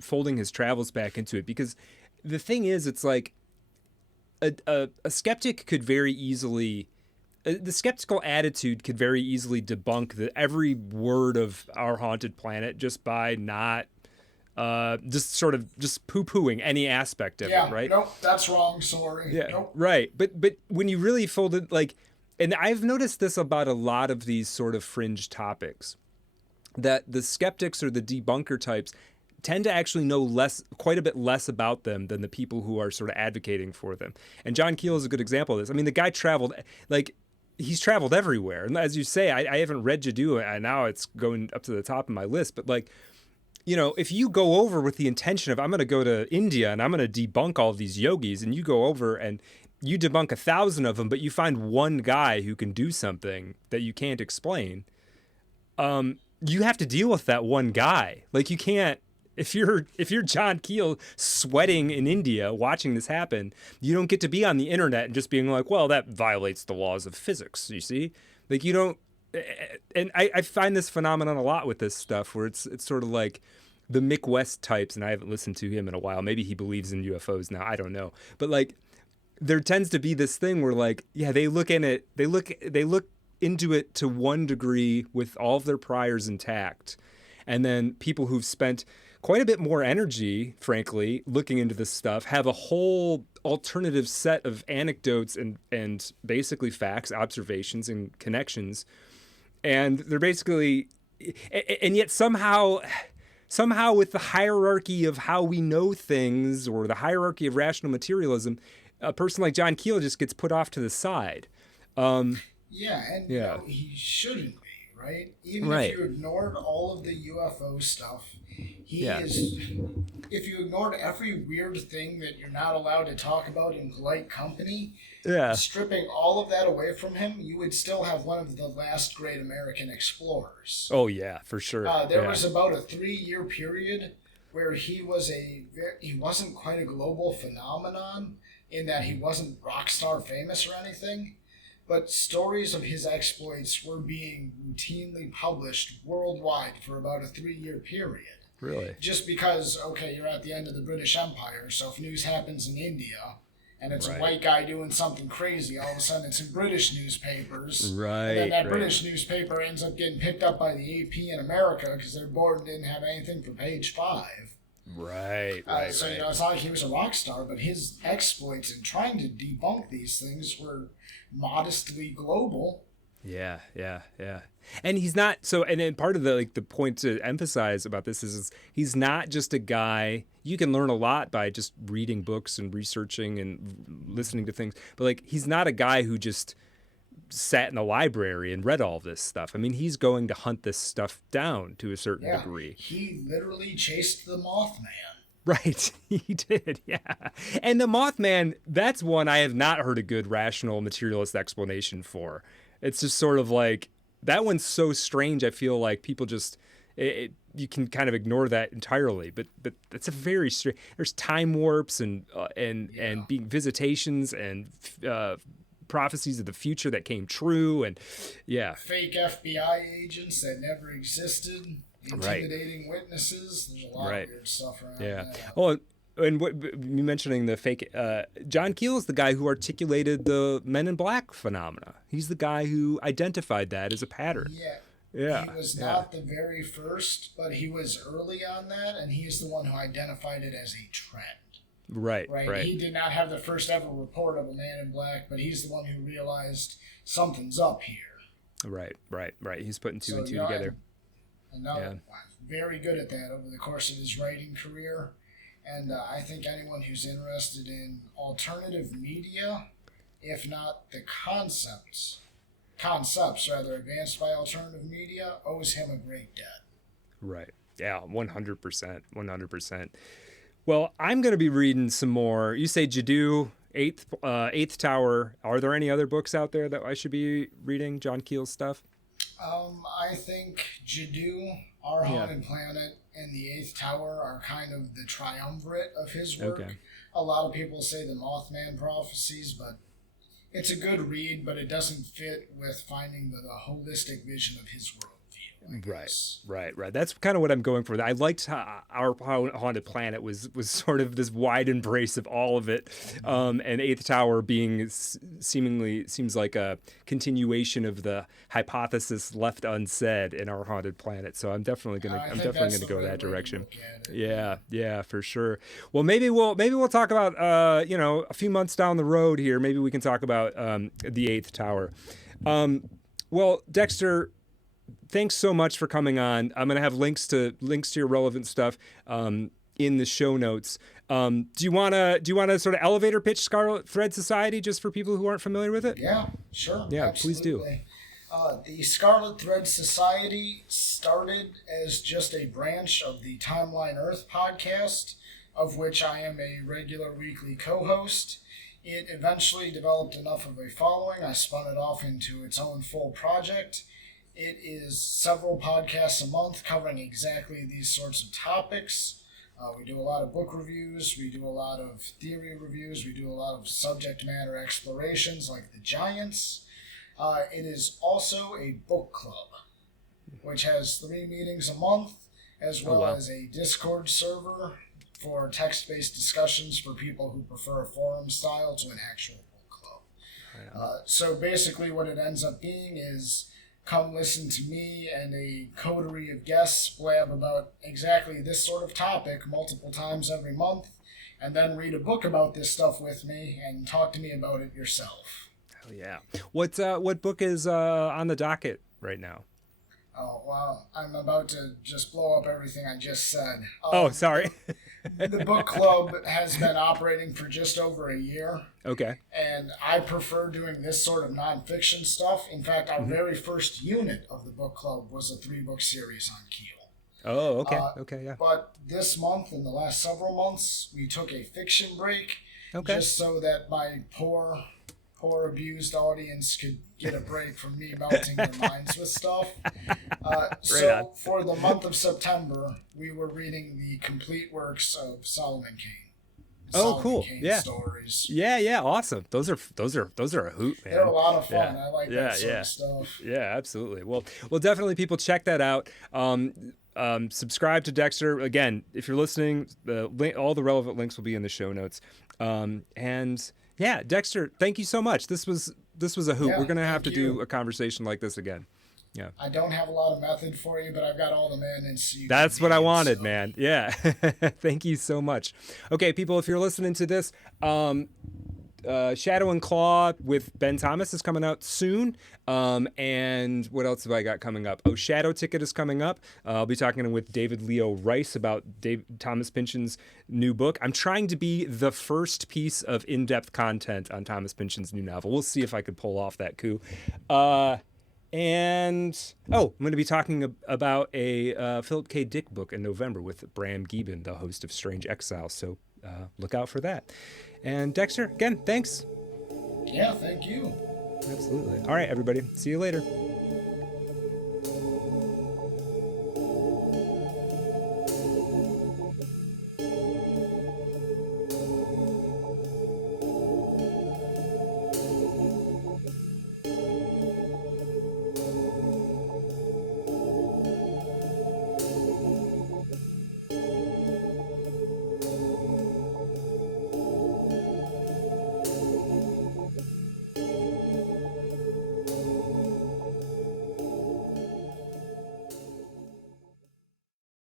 folding his travels back into it, because the thing is, it's like a skeptic could very easily, the skeptical attitude could very easily debunk every word of Our Haunted Planet just by not just poo-pooing any aspect of it, right? Nope, that's wrong, sorry. Yeah, nope. Right. But when you really fold it, like, and I've noticed this about a lot of these sort of fringe topics, that the skeptics or the debunker types tend to actually know quite a bit less about them than the people who are sort of advocating for them. And John Keel is a good example of this. I mean, the guy he's traveled everywhere. And as you say, I haven't read Jadoo, and now it's going up to the top of my list. But like, if you go over with the intention of, I'm going to go to India and I'm going to debunk all of these yogis, and you go over and you debunk 1,000 of them, but you find one guy who can do something that you can't explain, you have to deal with that one guy. Like, you can't, if you're John Keel sweating in India watching this happen, you don't get to be on the internet and just being like, well, that violates the laws of physics, you see? Like, you don't, and I find this phenomenon a lot with this stuff, where it's sort of like the Mick West types, and I haven't listened to him in a while. Maybe he believes in UFOs now, I don't know. But like, there tends to be this thing where, like, they look into it to one degree with all of their priors intact. And then people who've spent quite a bit more energy, frankly, looking into this stuff, have a whole alternative set of anecdotes and basically facts, observations, and connections. And they're basically, and yet somehow with the hierarchy of how we know things, or the hierarchy of rational materialism, a person like John Keel just gets put off to the side. He shouldn't be, right? Even if you ignored all of the UFO stuff, if you ignored every weird thing that you're not allowed to talk about in polite company, stripping all of that away from him, you would still have one of the last great American explorers. Oh, yeah, for sure. There was about a 3-year period where he wasn't quite a global phenomenon, in that he wasn't rock star famous or anything, but stories of his exploits were being routinely published worldwide for about a 3-year period. Really? Just because, you're at the end of the British Empire, so if news happens in India, and it's a white guy doing something crazy, all of a sudden it's in British newspapers. Right. And then that British newspaper ends up getting picked up by the AP in America because they're bored and didn't have anything for page 5. Right. So, it's not like he was a rock star, but his exploits in trying to debunk these things were modestly global. Yeah. And he's not, and then part of the point to emphasize about this is he's not just a guy. You can learn a lot by just reading books and researching and listening to things, but he's not a guy who just sat in a library and read all this stuff. I mean, he's going to hunt this stuff down to a certain degree. He literally chased the Mothman. Right, he did, yeah. And the Mothman, that's one I have not heard a good rational materialist explanation for. It's just sort of like, that one's so strange, I feel like people just, you can kind of ignore that entirely. But that's a very strange, there's time warps and being visitations and prophecies of the future that came true, and fake FBI agents that never existed, intimidating witnesses. There's a lot of weird stuff around that. Oh, and what you mentioning the fake, John Keel is the guy who articulated the Men in Black phenomena. He's the guy who identified that as a pattern. Yeah. He was not the very first, but he was early on that, and he is the one who identified it as a trend. Right. He did not have the first ever report of a man in black, but he's the one who realized something's up here. Right. He's putting two and two together. Very good at that over the course of his writing career. And I think anyone who's interested in alternative media if not the concepts rather, advanced by alternative media, owes him a great debt. Right. Yeah, 100%. 100%. Well, I'm going to be reading some more. You say Jadu, Eighth Tower. Are there any other books out there that I should be reading? John Keel stuff? I think Jadu, Our Haunted Planet, and The Eighth Tower are kind of the triumvirate of his work. Okay. A lot of people say the Mothman Prophecies, but it's a good read, but it doesn't fit with finding the holistic vision of his worldview. Right. That's kind of what I'm going for. I liked how Our Haunted Planet was sort of this wide embrace of all of it, and Eighth Tower being seemingly seems like a continuation of the hypothesis left unsaid in Our Haunted Planet. So I'm definitely gonna go that direction. Yeah, for sure. Well, maybe we'll talk about a few months down the road here. Maybe we can talk about the Eighth Tower. Well, Dexter, thanks so much for coming on. I'm going to have links to your relevant stuff in the show notes. Do you want to sort of elevator pitch Scarlet Thread Society just for people who aren't familiar with it? Yeah, sure. Yeah, absolutely. Please do. The Scarlet Thread Society started as just a branch of the Timeline Earth podcast, of which I am a regular weekly co-host. It eventually developed enough of a following. I spun it off into its own full project. It is several podcasts a month covering exactly these sorts of topics. We do a lot of book reviews. We do a lot of theory reviews. We do a lot of subject matter explorations like the Giants. It is also a book club, which has 3 meetings a month, as well as a Discord server for text-based discussions for people who prefer a forum style to an actual book club. So basically what it ends up being is come listen to me and a coterie of guests blab about exactly this sort of topic multiple times every month, and then read a book about this stuff with me and talk to me about it yourself. Hell yeah. What book is on the docket right now? Oh, wow. I'm about to just blow up everything I just said. Sorry. The book club has been operating for just over a year. Okay. And I prefer doing this sort of nonfiction stuff. In fact, our very first unit of the book club was a 3-book series on Keel. Oh, okay. Okay, yeah. But this month and the last several months, we took a fiction break. Okay. Just so that my poor abused audience could get a break from me melting their minds with stuff. So for the month of September, we were reading the complete works of Solomon Kane. Cool. Kane stories. Yeah, awesome. Those are a hoot, man. They're a lot of fun. I like that sort of stuff. Yeah, absolutely. Well, definitely people check that out. Subscribe to Dexter. Again, if you're listening, all the relevant links will be in the show notes. And yeah, Dexter, thank you so much. This was a hoot. We're gonna have to do a conversation like this again. Yeah. I don't have a lot of method for you, but I've got all the men and so that's what I wanted, man. Yeah. Thank you so much. Okay, people, if you're listening to this, Shadow and Claw with Ben Thomas is coming out soon. And what else have I got coming up? Shadow Ticket is coming up. I'll be talking with David Leo Rice about Thomas Pynchon's new book. I'm trying to be the first piece of in-depth content on Thomas Pynchon's new novel. We'll see if I could pull off that coup. And I'm going to be talking about a Philip K. Dick book in November with Bram Gieben, the host of Strange Exile. So look out for that. And Dexter, again, thanks. Yeah, thank you. Absolutely. All right, everybody. See you later.